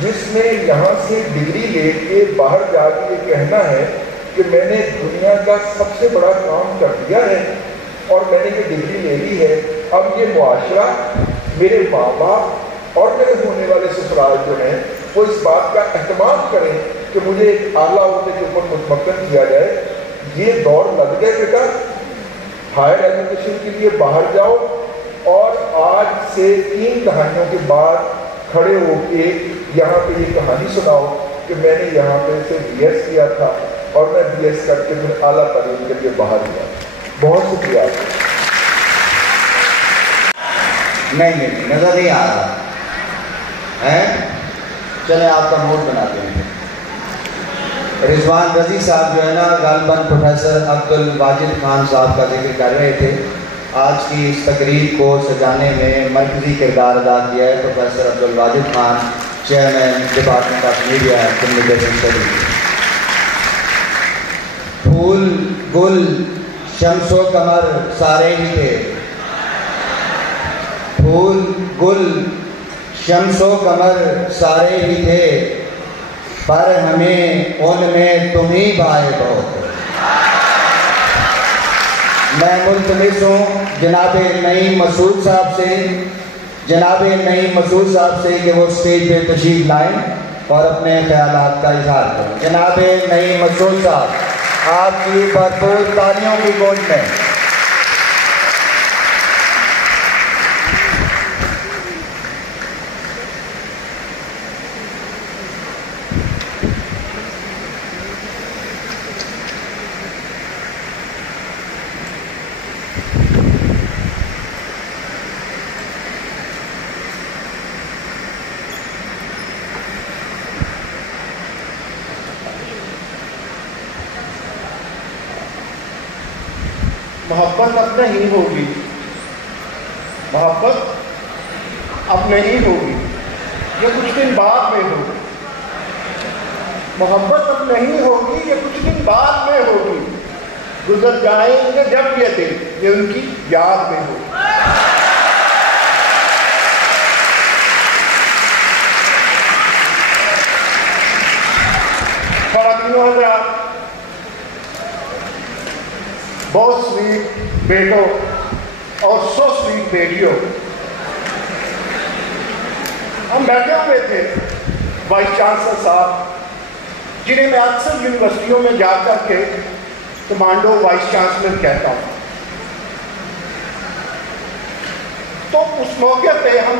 جس میں یہاں سے ڈگری لے کے باہر جا کے یہ کہنا ہے کہ میں نے دنیا کا سب سے بڑا کام کر دیا ہے اور میں نے یہ ڈگری لے لی ہے، اب یہ معاشرہ، میرے ماں باپ اور میرے ہونے والے سسرال جو ہیں وہ اس بات کا اہتمام کریں کہ مجھے ایک اعلیٰ عہدے کے اوپر متمکن کیا جائے، یہ دور لگ گئے بیٹا، ہائر ایجوکیشن کے لیے باہر جاؤ اور آج سے 3 دہائیوں کے بعد کھڑے ہو کے یہاں پہ یہ کہانی سناؤ کہ میں نے یہاں پہ سے بی ایس کیا تھا اور میں بی ایس کر کے پھر اعلیٰ تعلیم کے لیے باہر گیا۔ بہت شکریہ آپ کا۔ نہیں نظر نہیں آ رہا ہے، چلیں آپ کا موڈ بناتے ہیں۔ رضوان رضی صاحب جو ہے نا غالباً پروفیسر عبدالواجد خان صاحب کا ذکر کر رہے تھے۔ آج کی اس تقریب کو سجانے میں مرکزی کردار ادا کیا ہے professor Abdul Wajid Khan, chairman department of media and communication studies. پھول گل شمس و قمر سارے ہی تھے، پھول گل شمس و قمر سارے ہی تھے، پر ہمیں ان میں تم ہی بھائے بہت۔ میں ملتمس ہوں جناب نعیم مسعود صاحب سے کہ وہ اسٹیج پہ تشریف لائیں اور اپنے خیالات کا اظہار کریں۔ جناب نعیم مسعود صاحب، آپ کی بھرپور تالیوں کی گونج میں۔ محبت اب نہیں ہوگی، محبت اب نہیں ہوگی، یہ کچھ دن بعد میں ہوگی، محبت اب نہیں ہوگی، یہ کچھ دن بعد میں ہوگی، گزر جائیں گے جب یہ دن، یہ ان کی یاد میں ہوگی۔ خواتینوں حضرات، بہت سویٹ بیٹوں اور سو سویٹ بیٹیوں، ہم بیٹھے ہوئے تھے وائس چانسلر صاحب، جنہیں میں اکثر یونیورسٹیوں میں جا کر کے کمانڈو وائس چانسلر کہتا ہوں۔ تو اس موقع پہ ہم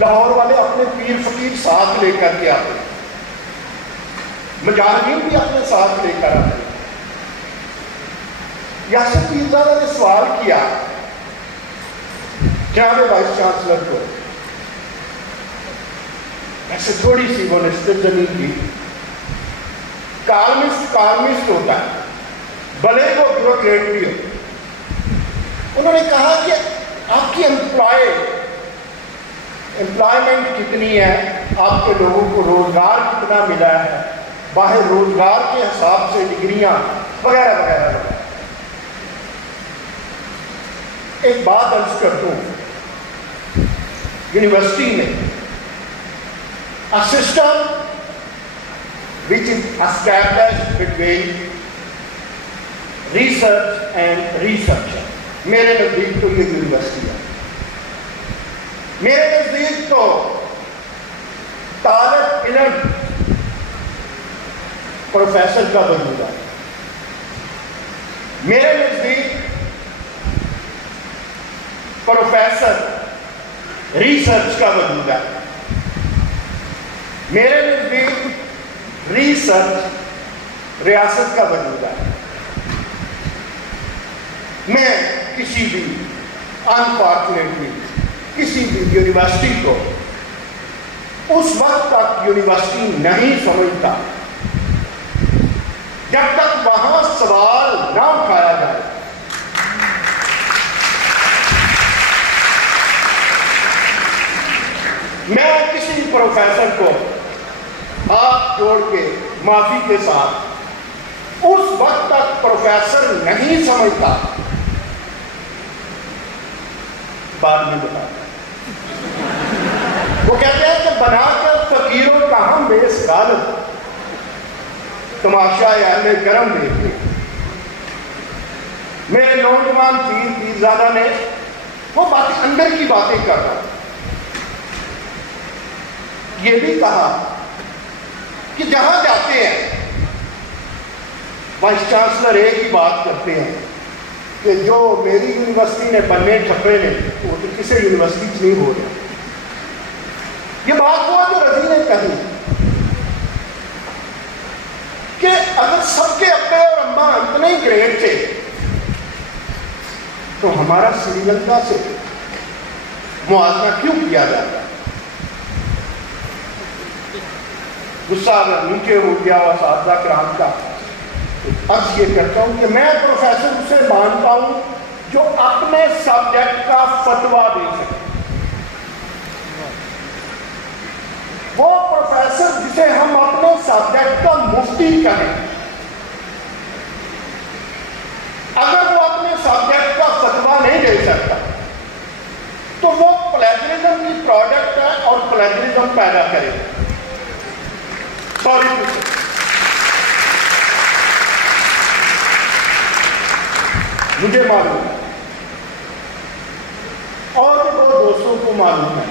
لاہور والے اپنے پیر فقیر ساتھ لے کر کے آتے، مجاہدین بھی اپنے ساتھ لے کر آتے۔ یاسر پیرزادہ نے سوال کیا جناب وائس چانسلر کو، ایسے تھوڑی سی وہ نسبت زمین کی، کالمسٹ ہوتا ہے بھلے وہ بیوروکریٹ بھی ہو۔ انہوں نے کہا کہ آپ کی امپلائمنٹ کتنی ہے، آپ کے لوگوں کو روزگار کتنا ملا ہے، باہر روزگار کے حساب سے ڈگریاں وغیرہ وغیرہ وغیرہ۔ ایک بات عرض کرتا ہوں، یونیورسٹی میں a system which is established between research and researcher، میرے نزدیک تو یہ یونیورسٹی ہے، میرے نزدیک تو طالب علم پروفیسر کا وجود ہے، میرے نزدیک پروفیسر ریسرچ کا وجود ہے، میرے نزدیک ریسرچ ریاست کا وجود ہے۔ میں کسی بھی انفارچونیٹلی کسی بھی یونیورسٹی کو اس وقت تک یونیورسٹی نہیں سمجھتا جب تک وہاں سوال نہ اٹھایا جائے۔ میں کسی پروفیسر کو ہاتھ جوڑ کے معافی کے ساتھ اس وقت تک پروفیسر نہیں سمجھتا، بعد میں بتا وہ کہتے ہیں کہ بنا کر فقیروں ہم بے غالب تماشا اہل کرم دیکھتے ہیں. میرے نوجوان پیرزادہ نے وہ بات اندر کی باتیں کر رہا، یہ بھی کہا کہ جہاں جاتے ہیں وائس چانسلر ایک ہی بات کرتے ہیں کہ جو میری یونیورسٹی نے بننے چھپے نے وہ تو کسی یونیورسٹی سے نہیں ہو رہا. یہ بات ہوا جو رضی نے کہی کہ اگر سب کے ابے اور اماں اتنے ہی گریٹ تھے تو ہمارا سری لنکا سے موازنہ کیوں کیا جاتا ہے؟ غصہ اگر نیچے ہو گیا اساتذہ کرام کا، عرض یہ کرتا ہوں کہ میں پروفیسر اسے مانتا ہوں جو اپنے سبجیکٹ کا فتویٰ دے سکے. وہ پروفیسر جسے ہم اپنے سبجیکٹ کا مفتی کہیں، اگر وہ اپنے سبجیکٹ کا فتویٰ نہیں دے سکتا تو وہ پلیجرزم کی پروڈکٹ ہے اور پلیجرزم پیدا کرے. سوری مجھے معلوم ہے اور وہ دوستوں کو معلوم ہے،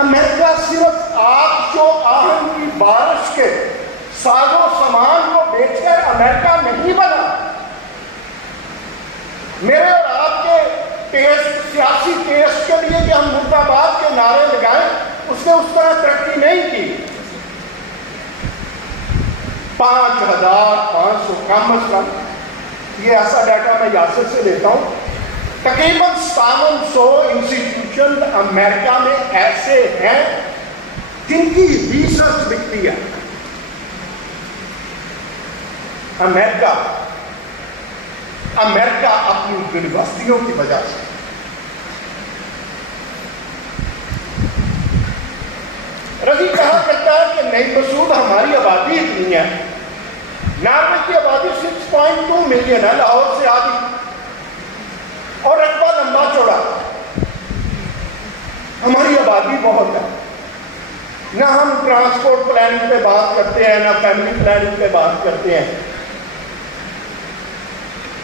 امریکہ صرف آگ و آہن کی بارش کے ساز و سامان کو بیچ کر امریکہ نہیں بنا. میرے اور آپ کے ٹیسٹ، سیاسی ٹیسٹ کے لیے کہ ہم مرد آباد کے نعرے لگائیں، اس نے اس طرح ترقی نہیں کی. 5,500 کم از کم، یہ ایسا ڈیٹا میں یاسر سے لیتا ہوں، تقریباً 700 انسٹیٹیوشن امریکہ میں ایسے ہیں جن کی ریسرچ بکتی ہے. امریکہ اپنی یونیورسٹیوں کی وجہ سے. رضی کہا کرتا ہے کہ نئی مسعود ہماری آبادی اتنی ہے، ناروے کی آبادی 6.2 ملین ہے، لاہور سے آدھی، اور رقبہ لمبا چوڑا. ہماری آبادی بہت ہے. نہ ہم ٹرانسپورٹ پلاننگ پہ بات کرتے ہیں، نہ فیملی پلاننگ پہ بات کرتے ہیں،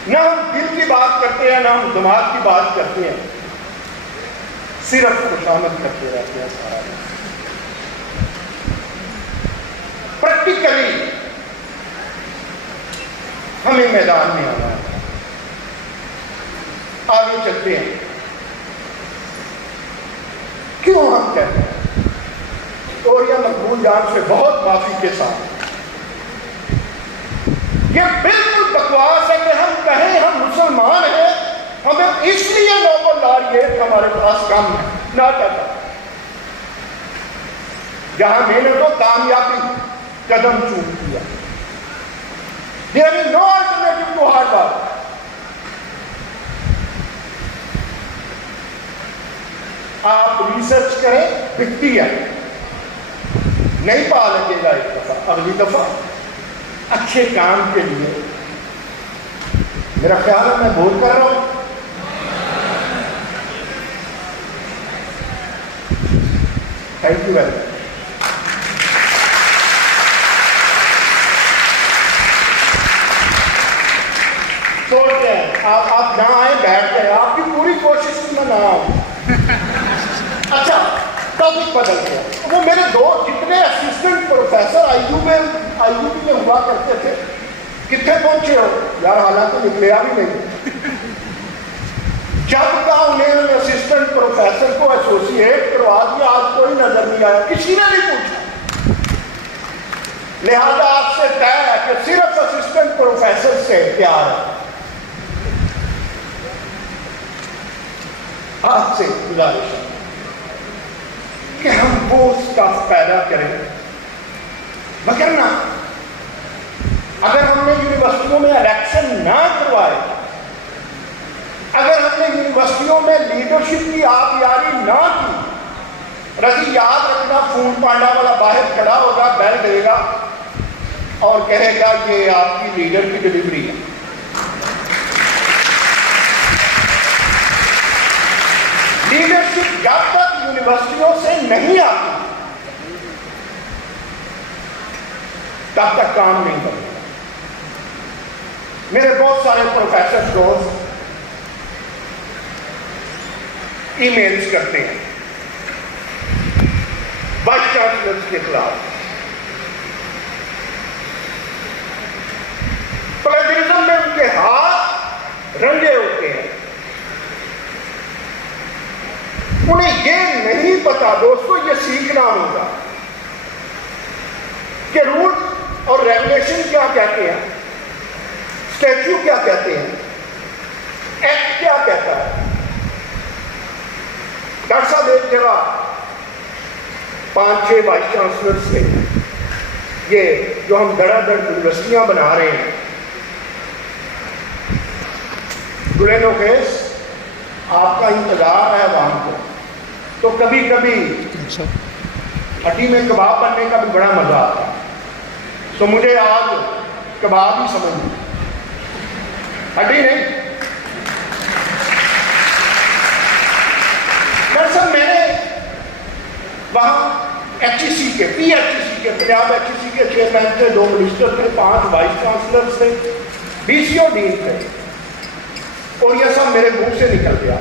نہ ہم دل کی بات کرتے ہیں، نہ ہم دماغ کی بات کرتے ہیں، صرف خوشامد کرتے رہتے ہیں سارا دن. پریکٹیکلی ہمیں میدان میں آنا ہے. آگے چلتے ہیں. کیوں ہم کہتے ہیں اور یہ مقبول جان سے بہت معافی کے ساتھ یہ بالکل بکواس ہے کہ ہم کہیں ہم مسلمان ہیں، ہمیں اس لیے نوبل لاریٹ ہمارے پاس کم ہے. نہ کہتا جہاں میں نے تو کامیابی قدم چوم کیا. There is no alternative to hard work. آپ ریسرچ کریں، بکتی ہے، نہیں پا لگے گا ایک دفعہ، اگلی دفعہ اچھے کام کے لیے. میرا خیال ہے میں بول کر رہا ہوں. Thank you very much. سوچتے ہیں آپ نہ آئے، بیٹھ گئے، آپ کی پوری کوشش میں نہ آؤں. اچھا ٹاپک بدل گیا. وہ میرے دو جتنے assistant professor I U B میں ہوا کرتے تھے، کتنے پہنچے ہو یار؟ حالانکہ نکلیا بھی نہیں. جب کا انہیں اسسٹنٹ پروفیسر کو ایسوسیٹ کروا دیا، آج کوئی نظر نہیں آیا، کسی نے نہیں پوچھا. لہذا آپ سے طے ہے کہ صرف اسسٹنٹ پروفیسر سے پیار ہے. آپ سے گزارش ہے کہ ہم وہ اسٹاف پیدا کریں، وگرنہ اگر ہم نے یونیورسٹیوں میں الیکشن نہ کروائے، اگر ہم نے یونیورسٹیوں میں لیڈرشپ کی آبیاری نہ کی، رضی یاد رکھنا فون پانڈا والا باہر کھڑا ہوگا، بیل دے گا اور کہے گا یہ آپ کی لیڈر کی ڈلیوری ہے. لیڈرشپ جب تک یونیورسٹیوں سے نہیں آتی تب تک کام نہیں کرتا۔ میرے بہت سارے پروفیسر دوست ای میلز کرتے ہیں وائس چانسلرز کے خلاف، پلیجرزم میں ان کے ہاتھ رنگے ہوتے ہیں۔ انہیں یہ نہیں پتا دوستو، یہ سیکھنا ہوگا کہ رول اور ریگولیشن کیا کہتے ہیں، اسٹیچو کیا کہتے ہیں، ایکٹ کیا کہتا ہے۔ ڈاکٹر صاحب ایک جگہ 5-6 وائس چانسلر سے یہ جو ہم دڑا دڑ یونیورسٹیاں بنا رہے ہیں، گلینو کیس آپ کا انتظار ہے عوام کو، تو کبھی کبھی ہڈی میں کباب بننے کا بھی بڑا مزہ آتا ہے، تو مجھے آج کباب ہی سمجھ ہڈی نہیں۔ دراصل میں نے وہاں ایچ ای سی کے پی ایچ ای سی کے پنجاب ایچ ای سی کے چیئرمین تھے، 2 منسٹر تھے، 5 وائس چانسلر تھے، ڈی سی اور ڈین تھے، اور یہ سب میرے منہ سے نکل گیا۔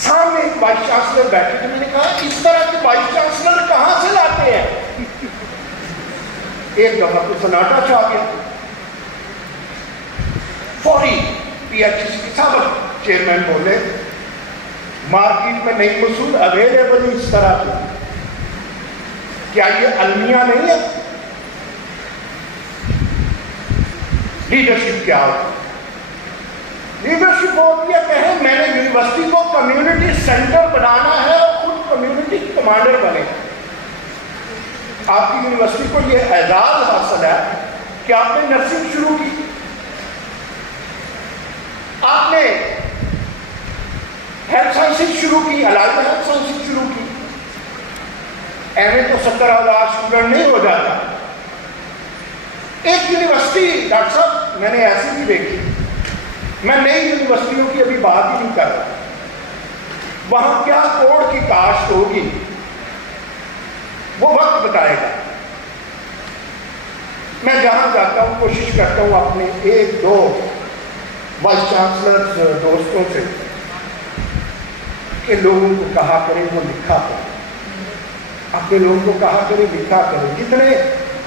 سامنے ایک وائس چانسلر بیٹھے تھے، میں نے کہا اس طرح کے وائس چانسلر کہاں سے لاتے ہیں؟ ایک دفعہ تو سناٹا چھا گیا، فوری پی ایچ ای سی کے سابق چیئرمین بولے مارکیٹ میں نہیں موجود اویلیبل اس طرح کی، کیا یہ المیہ نہیں ہے؟ لیڈرشپ کیا ہوتی ہے؟ لیڈرشپ ہوتی ہے کہیں میں نے یونیورسٹی کو کمیونٹی سینٹر بنانا ہے اور خود کمیونٹی کمانڈر بنے۔ آپ کی یونیورسٹی کو یہ اعزاز حاصل ہے کہ آپ نے نرسنگ شروع کی، آپ نے ہیلتھ سائنسز شروع کی، علاقہ ہیلتھ سائنسز شروع کی۔ ایم اے تو 70,000 اسٹوڈنٹ نہیں ہو جاتا۔ ایک یونیورسٹی ڈاکٹر صاحب میں نے ایسی بھی دیکھی، میں نئی یونیورسٹیوں کی ابھی بات ہی نہیں کر رہا، وہاں کیا کوڑ کی کاشت ہوگی وہ وقت بتائے گا۔ میں جہاں جاتا ہوں کوشش کرتا ہوں اپنے 1-2 وائس چانسلر دوستوں سے کہ لوگوں کو کہا کریں وہ لکھا کریں، اپنے لوگوں کو کہا کریں لکھا کریں۔ جتنے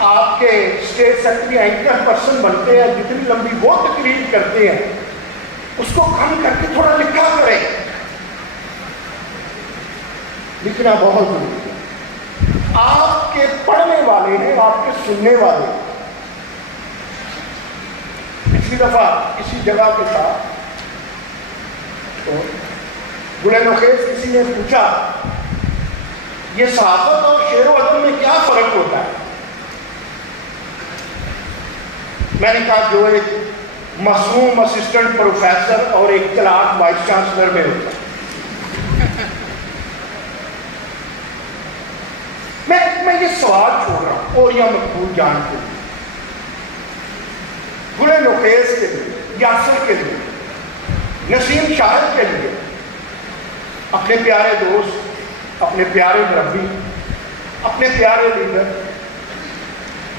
آپ کے اسٹیٹ سیکرٹری اینکر پرسن بنتے ہیں، جتنی لمبی وہ تقریر کرتے ہیں، اس کو کم کر کے تھوڑا لکھا کریں۔ لکھنا بہت ضروری ہے۔ آپ کے پڑھنے والے ہیں، آپ کے سننے والے ہیں۔ پچھلی دفعہ اسی جگہ کے ساتھ تو گلینو خیز کسی نے پوچھا یہ صحافت اور شعر و ادب میں کیا فرق ہوتا ہے؟ میں نے کہا جو ایک معصوم اسسٹنٹ پروفیسر اور ایک چلاک وائس چانسلر میں ہوتا ہے۔ میں یہ سوال چھوڑ رہا ہوں اور یہ مقبول جان کے لیے، گلینو خیز کے لیے، یاسر کے لیے، نسیم شاہد کے لیے، اپنے پیارے دوست، اپنے پیارے مربی، اپنے پیارے لیڈر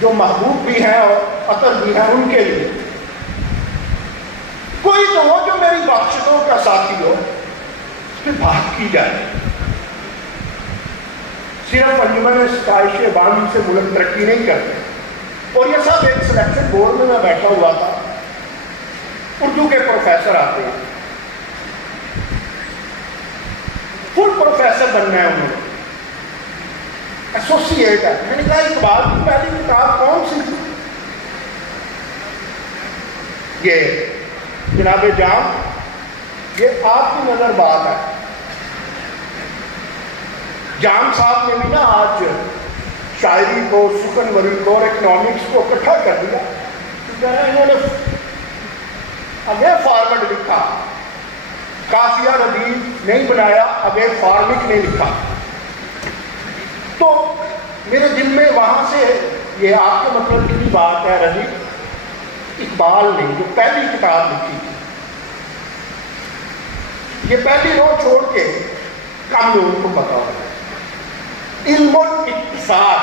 جو محبوب بھی ہیں اور عطر بھی ہیں، ان کے لیے کوئی تو ہو جو میری بخشتوں کا ساتھی ہو، اس پہ بات کی جائے۔ صرف انجمن ستائش بانی سے ملک ترقی نہیں کرتے۔ اور یہ سب ایک سلیکشن بورڈ میں بیٹھا ہوا تھا، اردو کے پروفیسر آتے ہیں، فل پروفیسر بننا ہے انہوں نے، ایسوسیٹ ہے۔ میں نے کہا اقبال کی پہلی کتاب کون سی تھی؟ یہ جناب جام، یہ آپ کی نظر بات ہے۔ جام صاحب نے بھی نا آج شاعری کو، سخن وری کو اور اکنامکس کو اکٹھا کر دیا، انہوں نے اگے فارورڈ لکھا، قافیہ ردیف نہیں بنایا، اگے فارمک نے لکھا۔ تو میرے دل میں وہاں سے یہ آپ کے مطلب کی بات ہے رضی، اقبال نے جو پہلی کتاب لکھی تھی، یہ پہلی رو چھوڑ کے کم لوگوں کو پتا ہوگا، علم و اقتصاد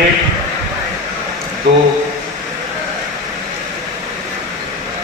1 2।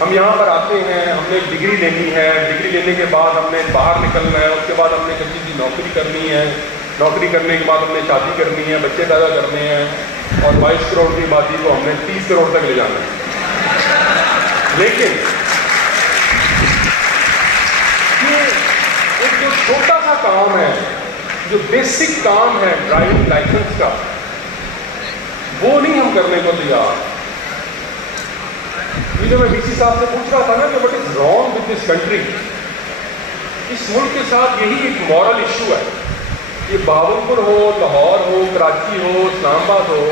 ہم یہاں پر آتے ہیں، ہم نے ڈگری لینی ہے، ڈگری لینے کے بعد ہم نے باہر نکلنا ہے، اس کے بعد ہم نے کسی کی نوکری کرنی ہے، نوکری کرنے کے بعد ہم نے شادی کرنی ہے، بچے پیدا کرنے ہیں، اور 22 کروڑ کی آبادی کو ہم نے 30 کروڑ تک لے جانا ہے۔ لیکن یہ ایک جو چھوٹا سا کام ہے، جو بیسک کام ہے ڈرائیونگ لائسنس کا، وہ نہیں ہم کرنے کو تیار۔ یہ جو میں ڈی سی صاحب سے پوچھ رہا تھا نا کہ what is wrong with this country, اس ملک کے ساتھ یہی ایک مورل ایشو ہے۔ یہ بہاولپور ہو، لاہور ہو، کراچی ہو، اسلام آباد ہو،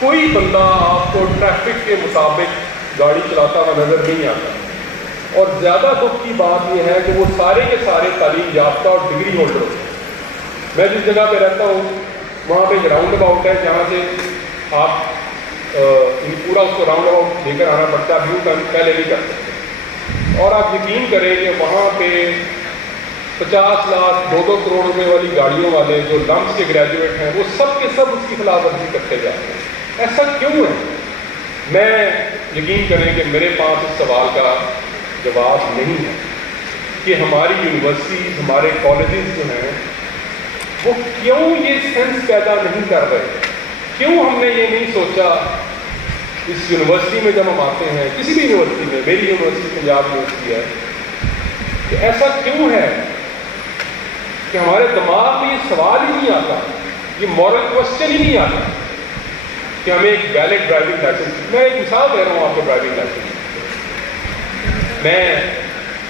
کوئی بندہ آپ کو ٹریفک کے مطابق گاڑی چلاتا ہوا نظر نہیں آتا، اور زیادہ دکھ کی بات یہ ہے کہ وہ سارے کے سارے تعلیم یافتہ اور ڈگری ہولڈر ہوتے ہیں۔ میں جس جگہ پہ رہتا ہوں وہاں پہ ایک راؤنڈ اباؤٹ ہے جہاں سے آپ پورا اس کو راؤنڈ اباؤٹ لے کر آنا پڑتا ہے، ویو پہلے نہیں کر سکتے، اور آپ یقین کریں کہ وہاں پہ 50 لاکھ 2-2 کروڑ روپے والی گاڑیوں والے جو لمس کے گریجویٹ ہیں وہ سب کے سب اس کی خلاف ورزی کرتے جاتے ہیں۔ ایسا کیوں ہے؟ میں یقین کریں کہ میرے پاس اس سوال کا جواب نہیں ہے کہ ہماری یونیورسٹیز، ہمارے کالجز جو ہیں وہ کیوں یہ سینس پیدا نہیں کر رہے؟ کیوں ہم نے یہ نہیں سوچا اس یونیورسٹی میں جب ہم آتے ہیں، کسی بھی یونیورسٹی میں، میری یونیورسٹی پنجاب یونیورسٹی ہے، کہ ایسا کیوں ہے کہ ہمارے دماغ میں یہ سوال ہی نہیں آتا، یہ مورل کوشچن ہی نہیں آتا کہ ہمیں ایک ویلڈ ڈرائیونگ لائسنس۔ میں ایک مثال دے رہا ہوں آپ کو ڈرائیونگ لائسنس۔ میں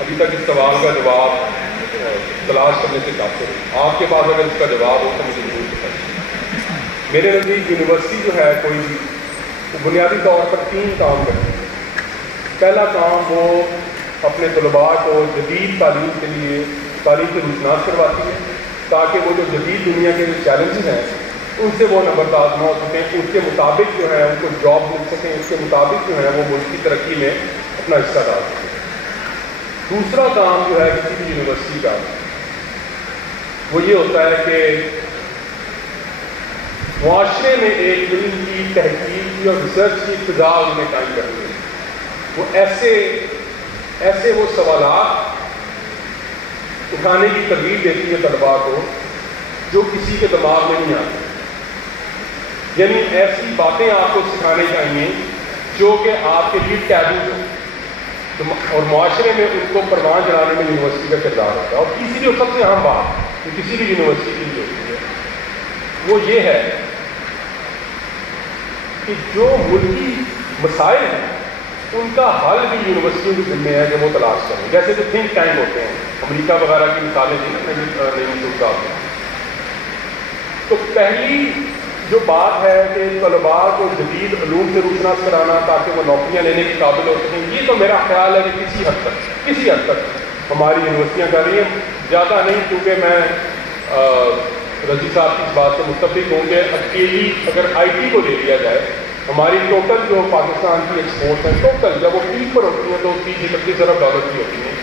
ابھی تک اس سوال کا جواب تلاش کرنے سے قاصر ہوں، آپ کے پاس اگر اس کا جواب ہو تو مجھے ضرور بتائیے۔ میرے نزدیک یونیورسٹی جو ہے کوئی بھی، وہ بنیادی طور پر 3 کام کرتی ہے۔ پہلا کام وہ اپنے طلباء کو جدید تعلیم کے لیے تعلیم سے روشناس کرواتی ہے تاکہ وہ جو جدید دنیا کے جو چیلنجز ہیں ان سے وہ نمبردار نہ ہو سکیں، اس کے مطابق جو ہے ان کو جاب مل سکیں، اس کے مطابق جو ہے وہ ملک کی ترقی میں اپنا حصہ ڈال سکیں۔ دوسرا کام جو ہے کسی بھی یونیورسٹی کا وہ یہ ہوتا ہے کہ معاشرے میں ایک علم کی، تحقیق کی اور ریسرچ کی فضا انہوں نے قائم کرنی ہے۔ وہ ایسے وہ سوالات اٹھانے کی ترغیب دیتی ہے طلباء کو جو کسی کے دماغ میں نہیں آتی، یعنی ایسی باتیں آپ کو سکھانے چاہیے جو کہ آپ کے لیے ٹیبو ہو، اور معاشرے میں ان کو پروان چڑھانے میں یونیورسٹی کا کردار ہوتا ہے۔ اور تیسری اور سب سے اہم بات جو کسی بھی یونیورسٹی کی ہوتی ہے وہ یہ ہے کہ جو ملکی مسائل ہیں ان کا حل بھی یونیورسٹیوں کے ذمہ ہے کہ وہ تلاش کریں، جیسے کہ تھنک ٹینک ہوتے ہیں، امریکہ وغیرہ کی مثالیں دی نہیں صاحب نے۔ تو پہلی جو بات ہے کہ طلباء کو جدید علوم سے روشناس کرانا تاکہ وہ نوکریاں لینے کے قابل ہو سکیں، یہ تو میرا خیال ہے کہ کسی حد تک ہماری یونیورسٹیاں کر رہی ہیں، زیادہ نہیں، کیونکہ میں رضی صاحب کی اس بات سے متفق ہوں کہ اکیلی اگر آئی ٹی کو لے لیا جائے، ہماری ٹوٹل جو پاکستان کی ایکسپورٹ ہیں ٹوٹل جب وہ پیک پر ہوتی ہیں تو 30-31 ارب ڈالر کی ہوتی ہیں،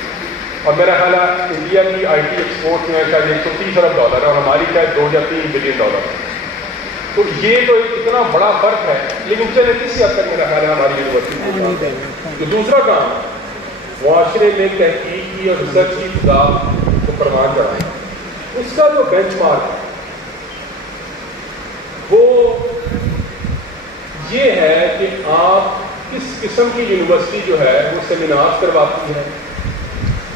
اور میرا خیال ہے انڈیا کی آئی ٹی ایکسپورٹ جو ہے شاید 130 ارب ڈالر ہے اور ہماری شاید 2 یا 3 بلین ڈالر ہے۔ تو یہ تو ایک اتنا بڑا فرق ہے، لیکن چلے کسی حد تک میرا خیال ہے ہماری یونیورسٹی جو دوسرا کام معاشرے میں تحقیق کی اور ریسرچ کی فضا کو پروان چڑھائیں، اس کا جو بینچ مارک ہے وہ یہ ہے کہ آپ کس قسم کی یونیورسٹی جو ہے وہ سیمینار کرواتی ہے،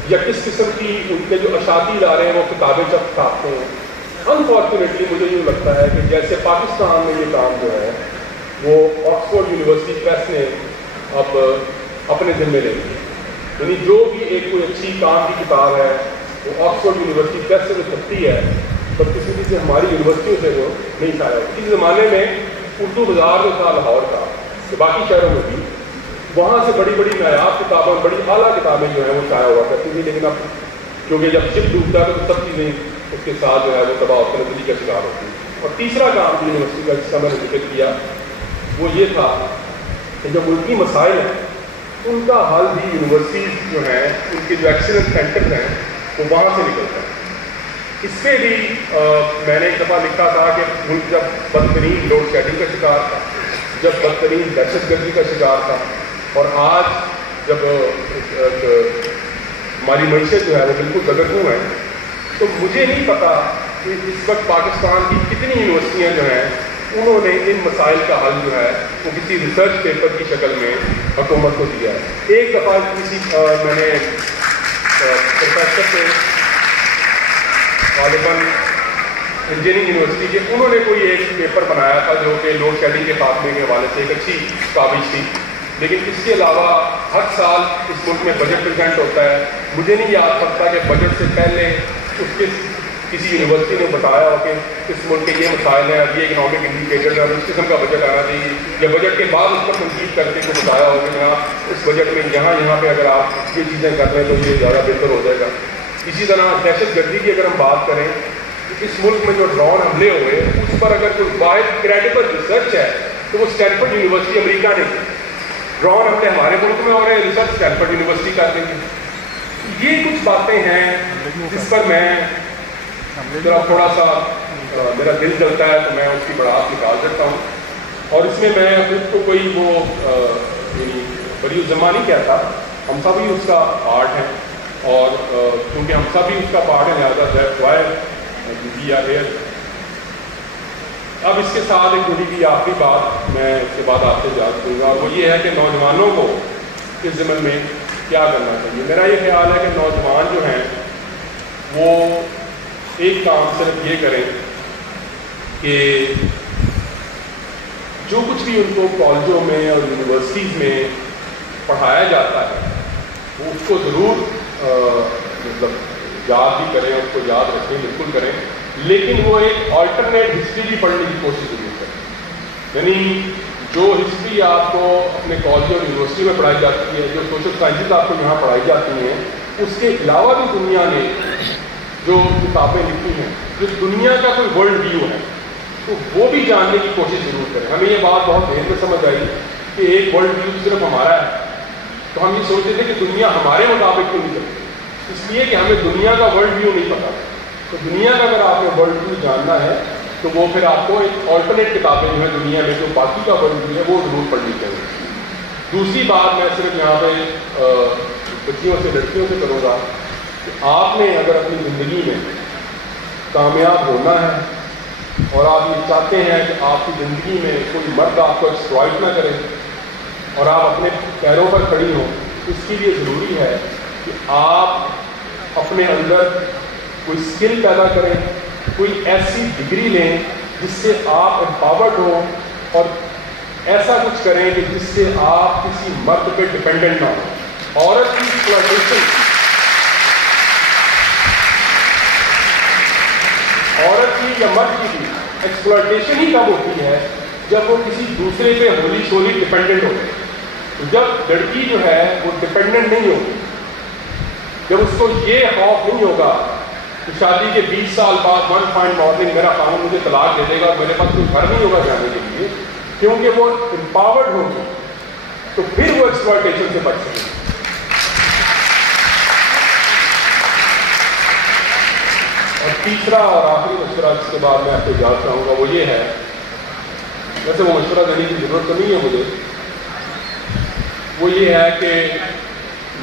یا کس قسم کی ان کے جو اساتذہ ادارے ہیں وہ کتابیں چھاپتے ہیں۔ انفارچونیٹلی مجھے یوں لگتا ہے کہ جیسے پاکستان میں یہ کام جو ہے وہ آکسفورڈ یونیورسٹی پریس نے اب اپنے ذمے لے لی، یعنی جو بھی ایک کوئی اچھی کام کی کتاب ہے وہ آکسفورڈ یونیورسٹی پریس سے جو چھپتی ہے تو کسی سے ہماری یونیورسٹیوں سے وہ نہیں چھایا ہوتا۔ کسی زمانے میں اردو بازار جو تھا لاہور کا، تو باقی شہروں میں بھی وہاں سے بڑی بڑی نایاب کتابیں، بڑی اعلیٰ کتابیں جو ہیں وہ شائع ہوا کرتی تھیں، لیکن اب کیونکہ جب شپ ڈوبتا ہے تو سب چیزیں اس کے ساتھ جو ہے وہ تباہ و تبدیلی کا شکار ہوتی ہے۔ اور تیسرا کام یونیورسٹی کا جس کا میں نے ذکر کیا وہ یہ تھا کہ جو ملکی مسائل ہیں ان کا حل بھی یونیورسٹیز جو ہیں ان کے جو ایکسیلنس سینٹرز ہیں وہ وہاں سے نکلتا ہے۔ اس پہ بھی میں نے ایک دفعہ لکھا تھا کہ ملک جب بدترین لوڈ شیڈنگ کا شکار تھا، جب بدترین دہشت گردی کا شکار تھا، اور آج جب ہماری معیشت جو ہے وہ بالکل گگرگوں ہے، تو مجھے نہیں پتا کہ اس وقت پاکستان کی کتنی یونیورسٹیاں جو ہیں انہوں نے ان مسائل کا حل جو ہے وہ کسی ریسرچ پیپر کی شکل میں حکومت کو دیا ہے۔ ایک دفعہ کسی میں نے پروفیسر سے غالباً انجینئرنگ یونیورسٹی کے، انہوں نے کوئی ایک پیپر بنایا تھا جو کہ لوڈ شیڈنگ کے خاتمے کے حوالے سے ایک اچھی کاوش تھی، لیکن اس کے علاوہ ہر سال اس ملک میں بجٹ پریزنٹ ہوتا ہے۔ مجھے نہیں یاد سکتا کہ بجٹ سے پہلے اس کے کسی یونیورسٹی نے بتایا ہو کہ اس ملک کے یہ مسائل ہیں، اب یہ اکنامک انڈیکیٹر ہے، اس قسم کا بجٹ آنا چاہیے، یا بجٹ کے بعد اس پر تنقید کرتے کو بتایا ہو کہ جناب اس بجٹ میں یہاں پہ اگر آپ یہ چیزیں کر رہے ہیں تو یہ زیادہ بہتر ہو جائے گا۔ اسی طرح دہشت گردی کی اگر ہم بات کریں، اس ملک میں جو ڈرون حملے ہوئے اس پر اگر کوئی واحد کریڈیبل ریسرچ ہے تو وہ اسٹینفورڈ یونیورسٹی امریکہ نے کی۔ ڈرون حملے ہمارے ملک میں ہو رہے ہیں، ریسرچ اسٹینفورڈ یونیورسٹی کر رہی ہے۔ یہ کچھ باتیں ہیں جس پر میں تھوڑا سا میرا دل چلتا ہے تو میں اس کی بڑھاپ نکال دیتا ہوں، اور اس میں خود کو کوئی وہ یعنی بڑی الزما نہیں کہتا، ہم سب ہی اس کا پارٹ ہیں، اور کیونکہ ہم سب ہی اس کا پارٹ ہیں لہٰذا that's why we are here. اب اس کے ساتھ ایک تھوڑی سی آخری بات میں اس کے بعد آپ سے یاد کروں گا، اور وہ یہ ہے کہ نوجوانوں کو اس ضمن میں کیا کرنا چاہیے۔ میرا یہ خیال ہے کہ نوجوان جو ہیں وہ ایک کام صرف یہ کریں کہ جو کچھ بھی ان کو کالجوں میں اور یونیورسٹیز میں پڑھایا جاتا ہے وہ اس کو ضرور مطلب یاد بھی کریں، اس کو یاد رکھیں، بالکل کریں، لیکن وہ ایک آلٹرنیٹ ہسٹری بھی پڑھنے کی کوشش ضرور کریں۔ یعنی جو ہسٹری آپ کو اپنے کالج اور یونیورسٹی میں پڑھائی جاتی ہے، جو سوشل سائنسز آپ کو یہاں پڑھائی جاتی ہیں، اس کے علاوہ بھی دنیا نے جو کتابیں لکھی ہیں، جو دنیا کا کوئی ورلڈ ویو ہے، تو وہ بھی جاننے کی کوشش ضرور کریں۔ ہمیں یہ بات بہت دیر میں سمجھ آئی کہ ایک ورلڈ ویو صرف ہمارا ہے، تو ہم یہ سوچتے تھے کہ دنیا ہمارے مطابق کیوں نہیں چلتی، اس لیے کہ ہمیں دنیا کا ورلڈ ویو نہیں پتا۔ تو دنیا کا اگر آپ نے ورلڈ ویو جاننا ہے تو وہ پھر آپ کو ایک آلٹرنیٹ کتابیں جو ہیں دنیا میں جو باقی کا ورلڈ ویو ہے وہ ضرور پڑھنی چاہیے۔ دوسری بات میں صرف یہاں پہ بچیوں سے لڑکیوں سے کروں گا کہ آپ نے اگر اپنی زندگی میں کامیاب ہونا ہے اور آپ یہ چاہتے ہیں کہ آپ کی زندگی میں کوئی مرد آپ کو ایکسپلائٹ نہ کرے اور آپ اپنے پیروں پر کھڑی ہوں، اس کے لیے ضروری ہے کہ آپ اپنے اندر کوئی اسکل پیدا کریں، کوئی ایسی ڈگری لیں جس سے آپ امپاورڈ ہوں، اور ایسا کچھ کریں کہ جس سے آپ کسی مرد پہ ڈپینڈنٹ نہ ہوں۔ عورت کی ایکسپلائٹیشن عورت کی یا مرد کی بھی ایکسپلائٹیشن ہی کب ہوتی ہے جب وہ کسی دوسرے پہ ہولی سولی ڈپینڈنٹ ہوتے ہیں۔ تو جب لڑکی جو ہے وہ ڈپینڈنٹ نہیں ہوگی، جب اس کو یہ خوف نہیں ہوگا کہ شادی کے 20 سال بعد ون فائن مارننگ میرا خاوند مجھے طلاق دے دے گا اور میرے پاس کوئی گھر نہیں ہوگا جانے کے لیے، کیونکہ وہ امپاورڈ ہوگی، تو پھر وہ ایکسپلائٹیشن سے بچ سکے۔ اور تیسرا اور آخری مشورہ جس کے بعد میں آپ کو یاد چاہوں گا وہ یہ ہے، ویسے وہ مشورہ دینے کی ضرورت تو نہیں ہے مجھے، وہ یہ ہے کہ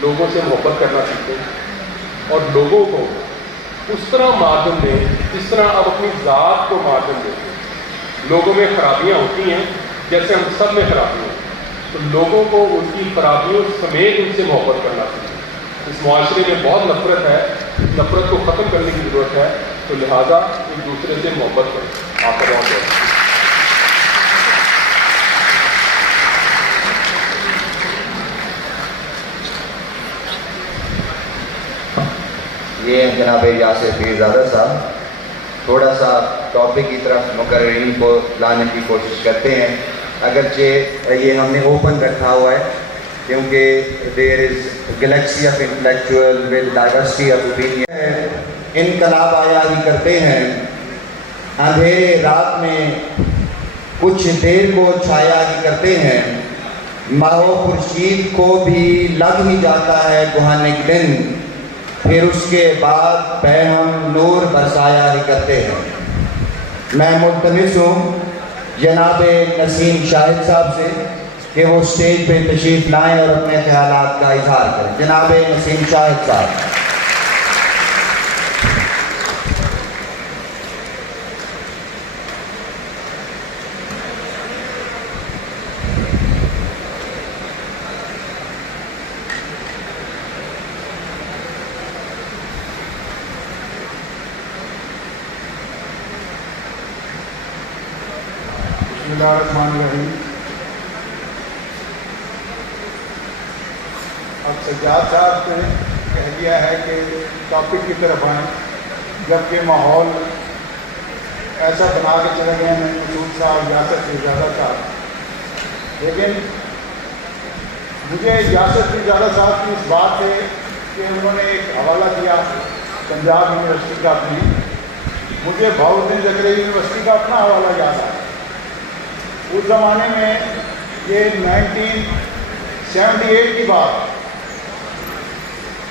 لوگوں سے محبت کرنا سیکھیں اور لوگوں کو اس طرح مارجن دیں جس طرح آپ اپنی ذات کو مارجن دیں۔ لوگوں میں خرابیاں ہوتی ہیں جیسے ہم سب میں خرابیاں ہیں، تو لوگوں کو ان کی خرابیوں سمیت ان سے محبت کرنا چاہیے۔ اس معاشرے میں بہت نفرت ہے، نفرت کو ختم کرنے کی ضرورت ہے، تو لہٰذا ایک دوسرے سے محبت کریں۔ آپ کا بہت بہت یہ جناب یاسر پیرزادہ صاحب تھوڑا سا ٹاپک کی طرف مقررین کو لانے کی کوشش کرتے ہیں، اگرچہ یہ ہم نے اوپن رکھا ہوا ہے کیونکہ there is galaxy of intellectual with diversity of opinion. انقلاب آیا ہی کرتے ہیں، اندھیرے رات میں کچھ دیر کو چھایا ہی کرتے ہیں، ماہ و خورشید کو بھی لگ ہی جاتا ہے گہانے کے دن، پھر اس کے بعد پہ ہم نور برسایا ہی کرتے ہیں۔ میں ملتمس ہوں جناب نسیم شاہد صاحب سے کہ وہ اسٹیج پہ تشریف لائیں اور اپنے خیالات کا اظہار کریں. جناب نسیم شاہد صاحب. بسم اللہ الرحمن الرحیم. اب سجاد صاحب نے کہہ دیا ہے کہ ٹاپک کی طرف آئیں، جبکہ ماحول ایسا بنا کے چلے گئے ہیں مسعود صاحب یاسر پیرزادہ صاحب. لیکن مجھے یاسر پیرزادہ صاحب کی اس بات سے کہ انہوں نے ایک حوالہ دیا پنجاب یونیورسٹی کا اپنی، مجھے بہاؤالدین زکریا یونیورسٹی کا اپنا حوالہ یاد آیا. اس زمانے میں یہ 1978 کی بات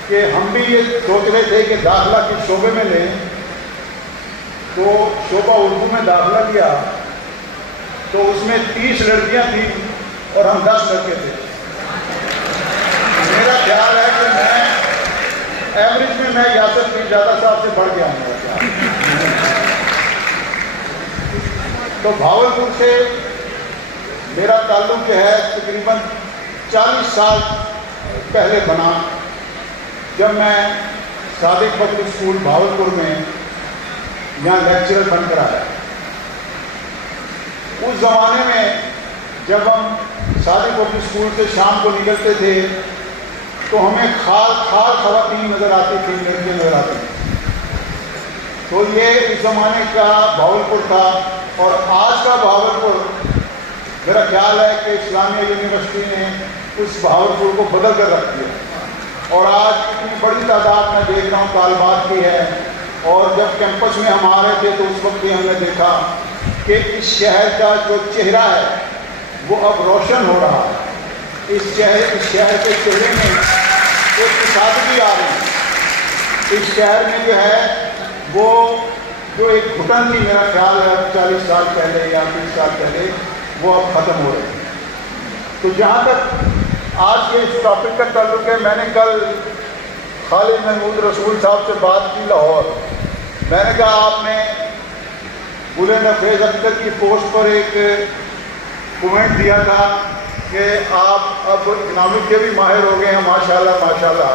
کہ ہم بھی یہ سوچ رہے تھے کہ داخلہ کس شعبے میں لیں، تو شعبہ اردو میں داخلہ لیا تو اس میں 30 لڑکیاں تھیں اور ہم 10 لڑکے تھے. میرا خیال ہے کہ میں ایوریج میں یاسر پیرزادہ صاحب سے بڑھ گیا ہوں. تو بھاولپور سے میرا تعلق جو ہے تقریباً 40 سال پہلے بنا، جب میں صادق پبلک اسکول بھاولپور میں یہاں لیکچرر بن کر آیا. اس زمانے میں جب ہم صادق پبلک اسکول سے شام کو نکلتے تھے تو ہمیں خال خواتین نظر آتی تھیں، لڑکیاں نظر آتی تھیں. تو یہ اس زمانے کا بھاولپور تھا. اور آج کا بھاولپور میرا خیال ہے کہ اسلامیہ یونیورسٹی نے اس بہاولپور کو بدل کر رکھ دیا. اور آج اتنی بڑی تعداد میں دیکھ رہا ہوں طالبات کی ہے. اور جب کیمپس میں ہم آ رہے تھے تو اس وقت بھی ہم نے دیکھا کہ اس شہر کا جو چہرہ ہے وہ اب روشن ہو رہا ہے. اس شہر کے چہرے میں ایک سادگی آ رہی ہے. اس شہر میں جو ہے وہ جو ایک گھٹن تھی، میرا خیال ہے 40 سال پہلے یا 30 سال پہلے، وہ اب ختم ہو رہے ہیں. تو جہاں تک آج کے اس ٹاپک کا تعلق ہے، میں نے کل خالد محمود رسول صاحب سے بات کی لاہور. میں نے کہا آپ نے گل نفیس اختر کی پوسٹ پر ایک کومنٹ دیا تھا کہ آپ اب اکنامک کے بھی ماہر ہو گئے ہیں، ماشاءاللہ ماشاءاللہ.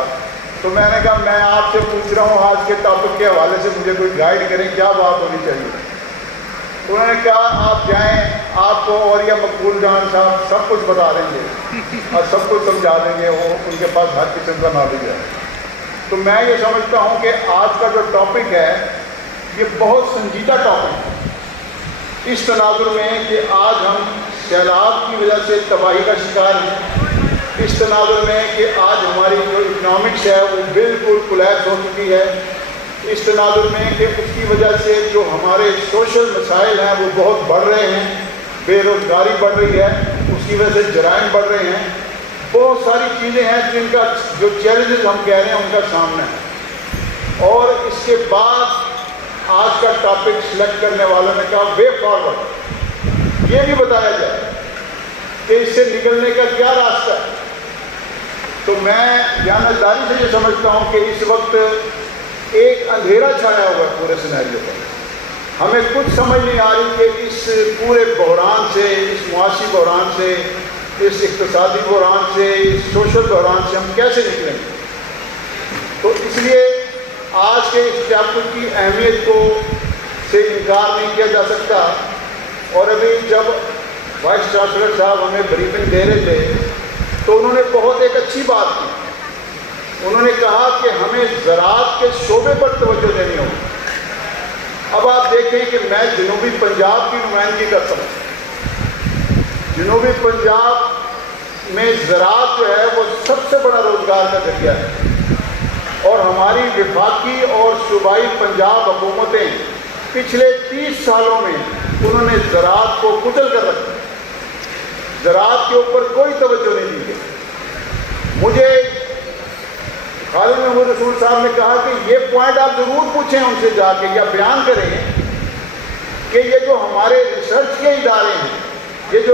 تو میں نے کہا میں آپ سے پوچھ رہا ہوں آج کے ٹاپک کے حوالے سے مجھے کوئی گائیڈ کریں، کیا بات ہونی چاہیے. انہوں نے کہا آپ جائیں، آپ کو اور یہ مقبول جان صاحب سب کچھ بتا دیں گے اور سب کچھ سمجھا دیں گے، وہ ان کے پاس ہر قسم کا نالج ہے. تو میں یہ سمجھتا ہوں کہ آج کا جو ٹاپک ہے یہ بہت سنجیدہ ٹاپک ہے، اس تناظر میں کہ آج ہم سیلاب کی وجہ سے تباہی کا شکار ہیں. اس تناظر میں کہ آج ہماری جو اکنامکس ہے وہ بالکل کولیپس ہو چکی ہے. اس تناظر میں کہ اس کی وجہ سے جو ہمارے سوشل مسائل ہیں وہ بہت بڑھ رہے ہیں، بے روزگاری بڑھ رہی ہے، اس کی وجہ سے جرائم بڑھ رہے ہیں. بہت ساری چیزیں ہیں جن کا جو چیلنجز ہم کہہ رہے ہیں ان کا سامنا ہے. اور اس کے بعد آج کا ٹاپک سلیکٹ کرنے والوں نے کہا وے فارورڈ، یہ بھی بتایا جائے کہ اس سے نکلنے کا کیا راستہ ہے. تو میں دیانتداری سے یہ سمجھتا ہوں کہ اس وقت ایک اندھیرا چھایا ہوا ہے پورے سینیریو پر. ہمیں کچھ سمجھ نہیں آ رہی کہ اس پورے بحران سے، اس معاشی بحران سے، اس اقتصادی بحران سے، اس سوشل بحران سے ہم کیسے نکلیں گے. تو اس لیے آج کے اس چیپٹر کی اہمیت کو سے انکار نہیں کیا جا سکتا. اور ابھی جب وائس چانسلر صاحب ہمیں بریفنگ دے رہے تھے تو انہوں نے بہت ایک اچھی بات کی. انہوں نے کہا کہ ہمیں زراعت کے شعبے پر توجہ دینی ہوگی. اب آپ دیکھیں کہ میں جنوبی پنجاب کی نمائندگی کرتا ہوں. جنوبی پنجاب میں زراعت جو ہے وہ سب سے بڑا روزگار کا ذریعہ ہے. اور ہماری وفاقی اور صوبائی پنجاب حکومتیں پچھلے 30 سالوں میں انہوں نے زراعت کو کچل کر رکھا. زراعت کے اوپر کوئی توجہ نہیں دی گئی. مجھے خالد محمود رسول صاحب نے کہا کہ یہ پوائنٹ آپ ضرور پوچھیں ان سے جا کے یا بیان کریں کہ یہ جو ہمارے ریسرچ کے ادارے ہیں، یہ جو